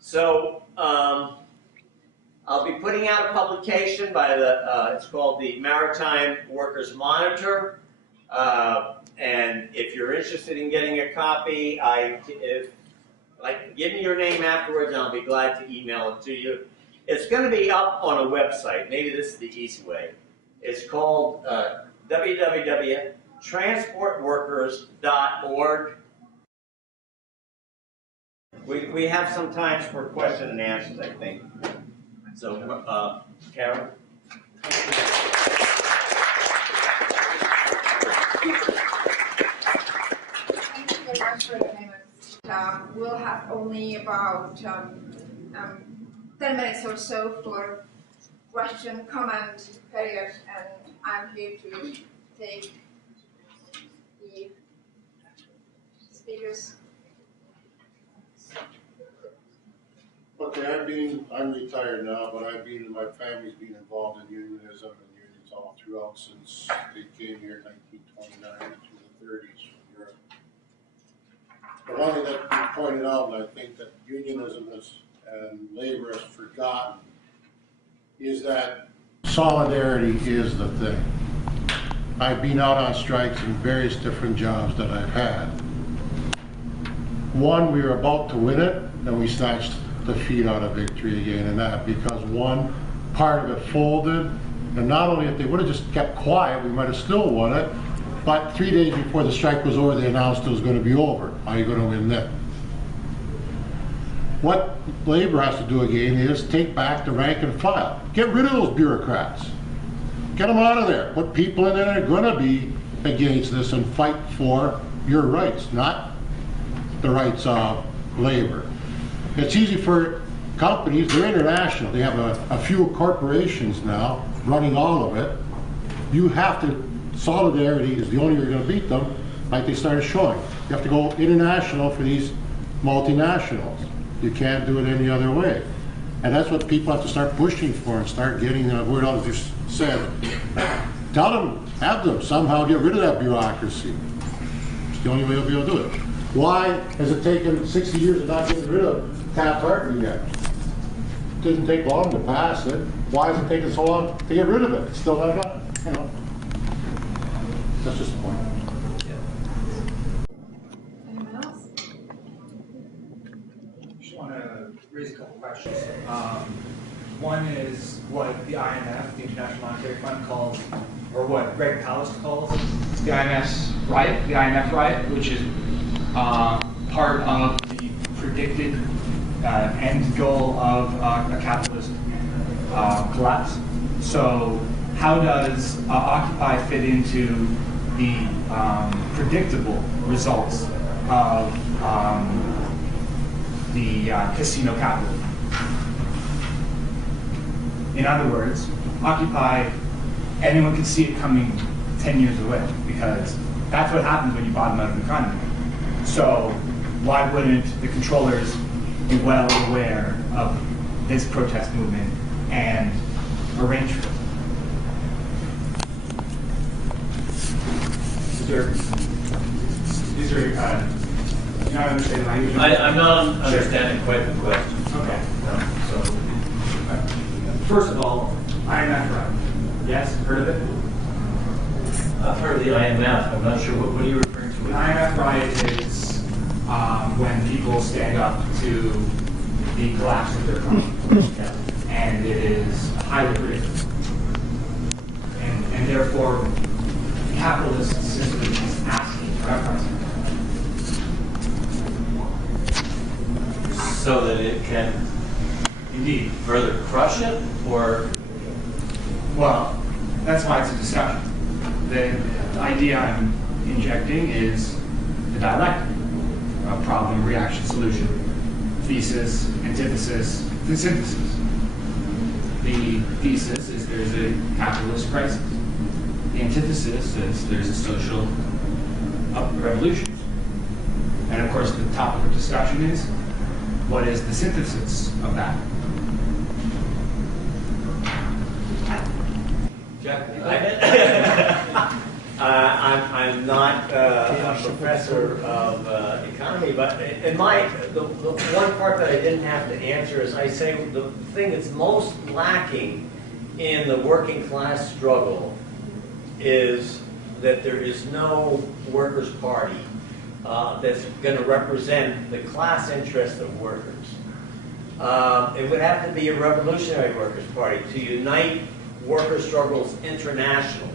So I'll be putting out a publication by it's called the Maritime Workers Monitor. And if you're interested in getting a copy, give me your name afterwards and I'll be glad to email it to you. It's going to be up on a website. Maybe this is the easy way. It's called www.transportworkers.org. We have some time for question and answers, I think. So, Karen? Thank you very much for the payments. We'll have only about 10 minutes or so for question, comment period, and I'm here to take the speakers. Okay, I'm retired now, but my family's been involved in unionism and unions all throughout since they came here in 1929 to the 30s from Europe. But one thing that you pointed out, and I think that unionism and labor has forgotten, is that solidarity is the thing. I've been out on strikes in various different jobs that I've had. One, we were about to win it, and we snatched the feet out of victory again, and that because one part of it folded And not only if they would have just kept quiet, we might have still won it, but 3 days before the strike was over, they announced it was going to be over. How are you going to win then? What labor has to do again is take back the rank and file. Get rid of those bureaucrats. Get them out of there. Put people in there that are going to be against this and fight for your rights, not the rights of labor. It's easy for companies, they're international. They have a few corporations now running all of it. You have to, solidarity is the only way you're going to beat them, like they started showing. You have to go international for these multinationals. You can't do it any other way. And that's what people have to start pushing for and start getting the word out, as you said. Tell them, have them somehow get rid of that bureaucracy. It's the only way they'll be able to do it. Why has it taken 60 years of not getting rid of Taft-Hartley yet? It didn't take long to pass it. Why has it taken so long to get rid of it? It's still not done, you know. That's just the point. Anyone else? Just want to raise a couple questions. One is what the IMF, the International Monetary Fund, calls, or what Greg Palast calls the IMF riot, which is part of the predicted end goal of a capitalist collapse. So how does Occupy fit into the predictable results of the casino capitalism? In other words, Occupy, anyone can see it coming 10 years away, because that's what happens when you bottom out of the economy. So why wouldn't the controllers be well aware of this protest movement and arrange for it? These are you not understand language? I'm not understanding quite the question. Okay. So, first of all, IMF right. Yes, heard of it? I've heard of the IMF. I'm not sure. What are you referring to? An IMF riot is when people stand up to the collapse of their economy. And it is highly predictable. And therefore, the capitalist system is asking for uprising. So that it can Indeed. further crush it, or? Well, that's why it's a discussion. The idea I'm injecting is the dialectic of problem, reaction, solution, thesis, antithesis, and synthesis. The thesis is there's a capitalist crisis. The antithesis is there's a social revolution. And of course, the topic of discussion is what is the synthesis of that? Jack? I'm not a professor of economy, but in the one part that I didn't have to answer is I say the thing that's most lacking in the working class struggle is that there is no workers' party that's going to represent the class interest of workers. It would have to be a revolutionary workers' party to unite worker struggles internationally.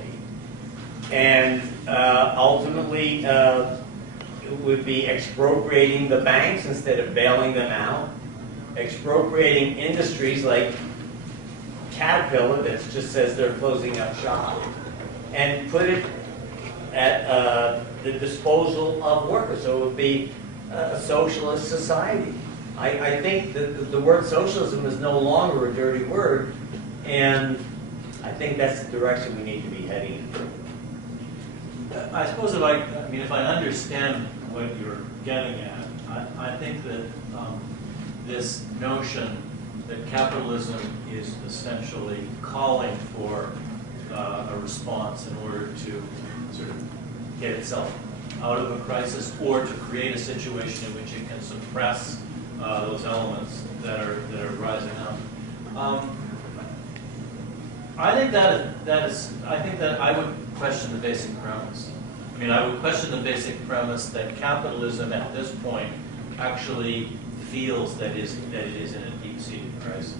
And ultimately, it would be expropriating the banks instead of bailing them out, expropriating industries like Caterpillar that just says they're closing up shop, and put it at the disposal of workers. So it would be a socialist society. I think that the word socialism is no longer a dirty word, and I think that's the direction we need to be heading in. I suppose if I understand what you're getting at, I think that this notion that capitalism is essentially calling for a response in order to sort of get itself out of a crisis, or to create a situation in which it can suppress those elements that are rising up. I think that I would question the basic premise. I mean, I would question the basic premise that capitalism at this point actually feels that it is in a deep-seated crisis,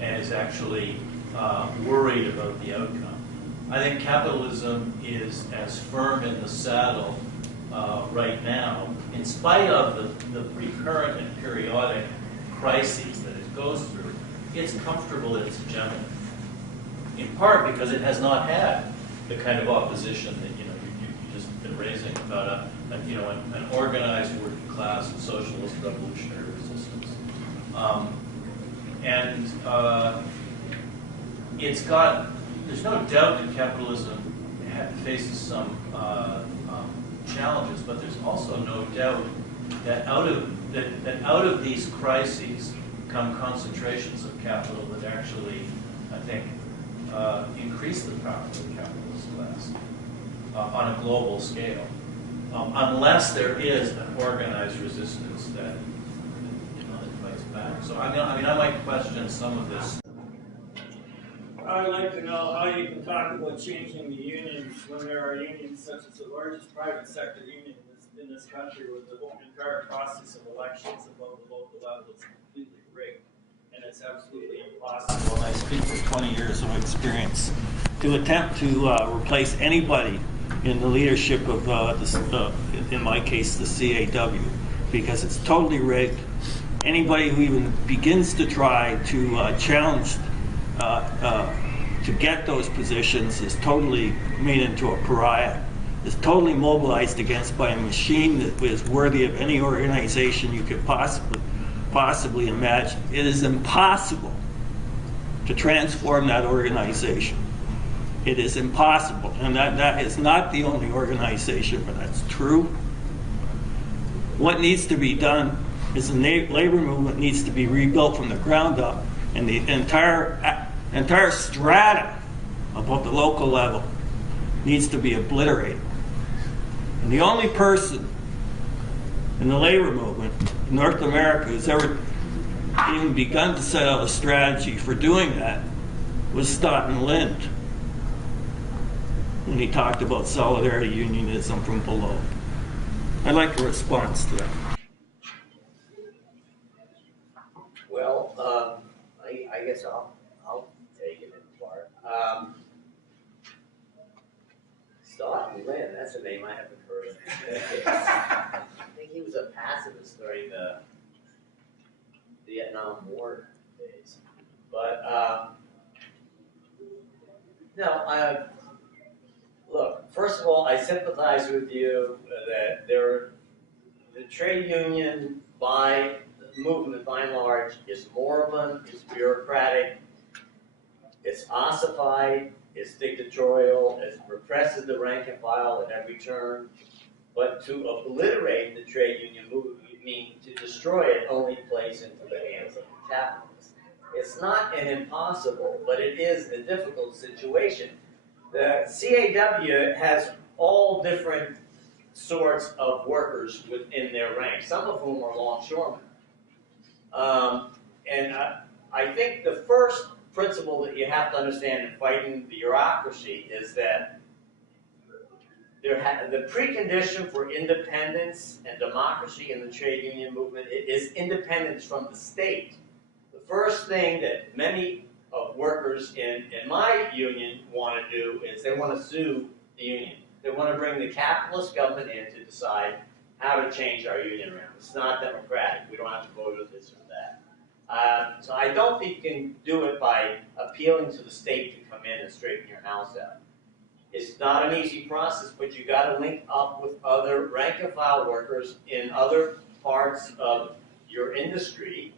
and is actually worried about the outcome. I think capitalism is as firm in the saddle right now, in spite of the recurrent and periodic crises that it goes through. It's comfortable in its hegemony, in part because it has not had the kind of opposition that you've just been raising about an organized working class and socialist revolutionary resistance. There's no doubt that capitalism faces some challenges, but there's also no doubt that out of these crises come concentrations of capital that actually, I think, increase the power of the capitalist class on a global scale, unless there is an organized resistance that fights back. So I might question some of this. I'd like to know how you can talk about changing the unions when there are unions such as the largest private sector union in this country, where the entire process of elections above the local level is completely rigged, and it's absolutely impossible. And I speak for 20 years of experience to attempt to replace anybody in the leadership of, in my case, the CAW, because it's totally rigged. Anybody who even begins to try to challenge to get those positions is totally made into a pariah, is totally mobilized against by a machine that is worthy of any organization you could possibly imagine. It is impossible to transform that organization. It is impossible, and that is not the only organization, but that's true. What needs to be done is the labor movement needs to be rebuilt from the ground up, and the entire strata above the local level needs to be obliterated. And the only person in the labor movement in North America who's ever even begun to set out a strategy for doing that was Stoughton Lind, when he talked about solidarity unionism from below. I'd like a response to that. Well, I guess I'll take it in part. Stoughton Lind, that's a name I haven't heard of in decades. I think he was a pacifist during the Vietnam War days. But no, look, first of all, I sympathize with you that the trade union movement by and large is moribund, it's bureaucratic, it's ossified, it's dictatorial, it represses the rank and file at every turn. But to obliterate the trade union movement, to destroy it, only plays into the hands of the capitalists. It's not an impossible, but it is a difficult situation. The CAW has all different sorts of workers within their ranks, some of whom are longshoremen. And I think the first principle that you have to understand in fighting bureaucracy is that the precondition for independence and democracy in the trade union movement is independence from the state. The first thing that many of workers in my union want to do is they want to sue the union. They want to bring the capitalist government in to decide how to change our union around. It's not democratic. We don't have to vote with this or that. So I don't think you can do it by appealing to the state to come in and straighten your house out. It's not an easy process, but you got to link up with other rank and file workers in other parts of your industry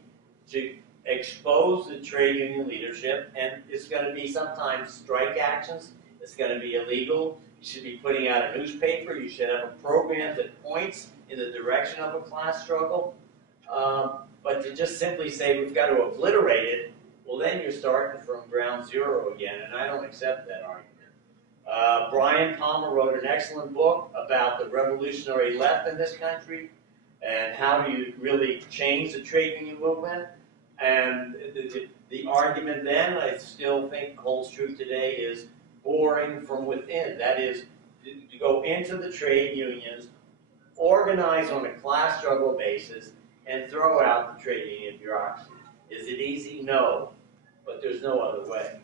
to expose the trade union leadership, and it's going to be sometimes strike actions. It's going to be illegal. You should be putting out a newspaper. You should have a program that points in the direction of a class struggle. But to just simply say we've got to obliterate it, well, then you're starting from ground zero again, and I don't accept that argument. Bryan Palmer wrote an excellent book about the revolutionary left in this country and how do you really change the trade union movement. And the argument then, I still think holds true today, is boring from within. That is, to go into the trade unions, organize on a class struggle basis, and throw out the trade union bureaucracy. Is it easy? No, but there's no other way.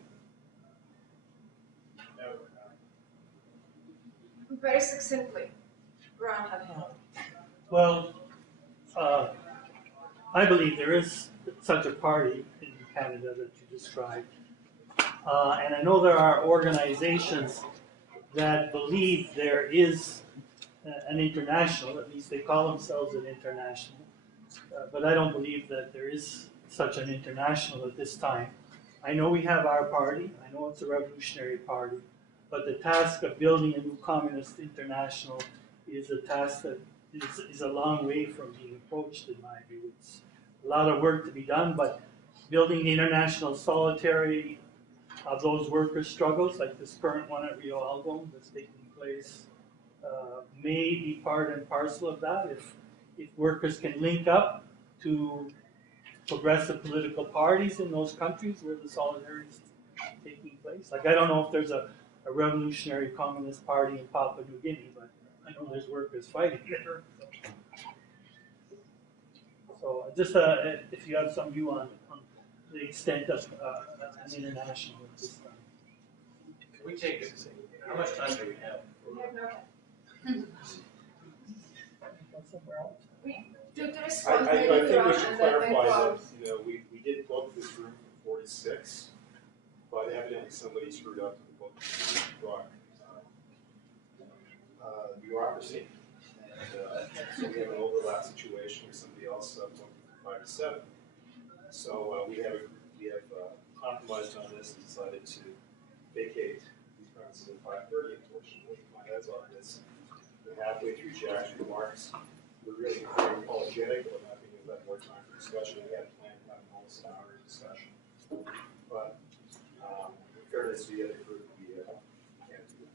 never happened. Very succinctly, Ron. Well, I believe there is such a party in Canada that you described. And I know there are organizations that believe there is an international, at least they call themselves an international. But I don't believe that there is such an international at this time. I know we have our party, I know it's a revolutionary party, but the task of building a new communist international is a task that is a long way from being approached, in my view. It's a lot of work to be done, but building the international solidarity of those workers' struggles, like this current one at Rio Algo that's taking place, may be part and parcel of that. If workers can link up to progressive political parties in those countries where the solidarity is taking place. Like, I don't know if there's a revolutionary communist party in Papua New Guinea, but I know there's workers fighting there. So just if you have some view on the extent of an international at this time. Can we take it? How much time do we have? We have no to respond I maybe think to we should and then clarify that, close. we did book this room for 46, but evidently somebody screwed up the book Brock bureaucracy. And so we have an overlap situation with somebody else booked from 5 to 7. So we have compromised on this and decided to vacate these premises at 5:30. Unfortunately, my head's on this. We're halfway through Jack's remarks. We're really very apologetic about not being able to have more time for discussion. We had planned to have almost an hour discussion. But in fairness to the other group, we can't do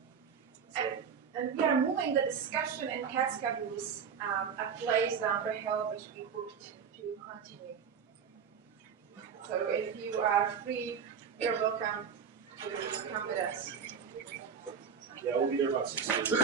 that. And we are moving the discussion in cat schedules a place down the hill which we booked to continue. So if you are free, you're welcome to come with us. Yeah, we'll be there about 6:30.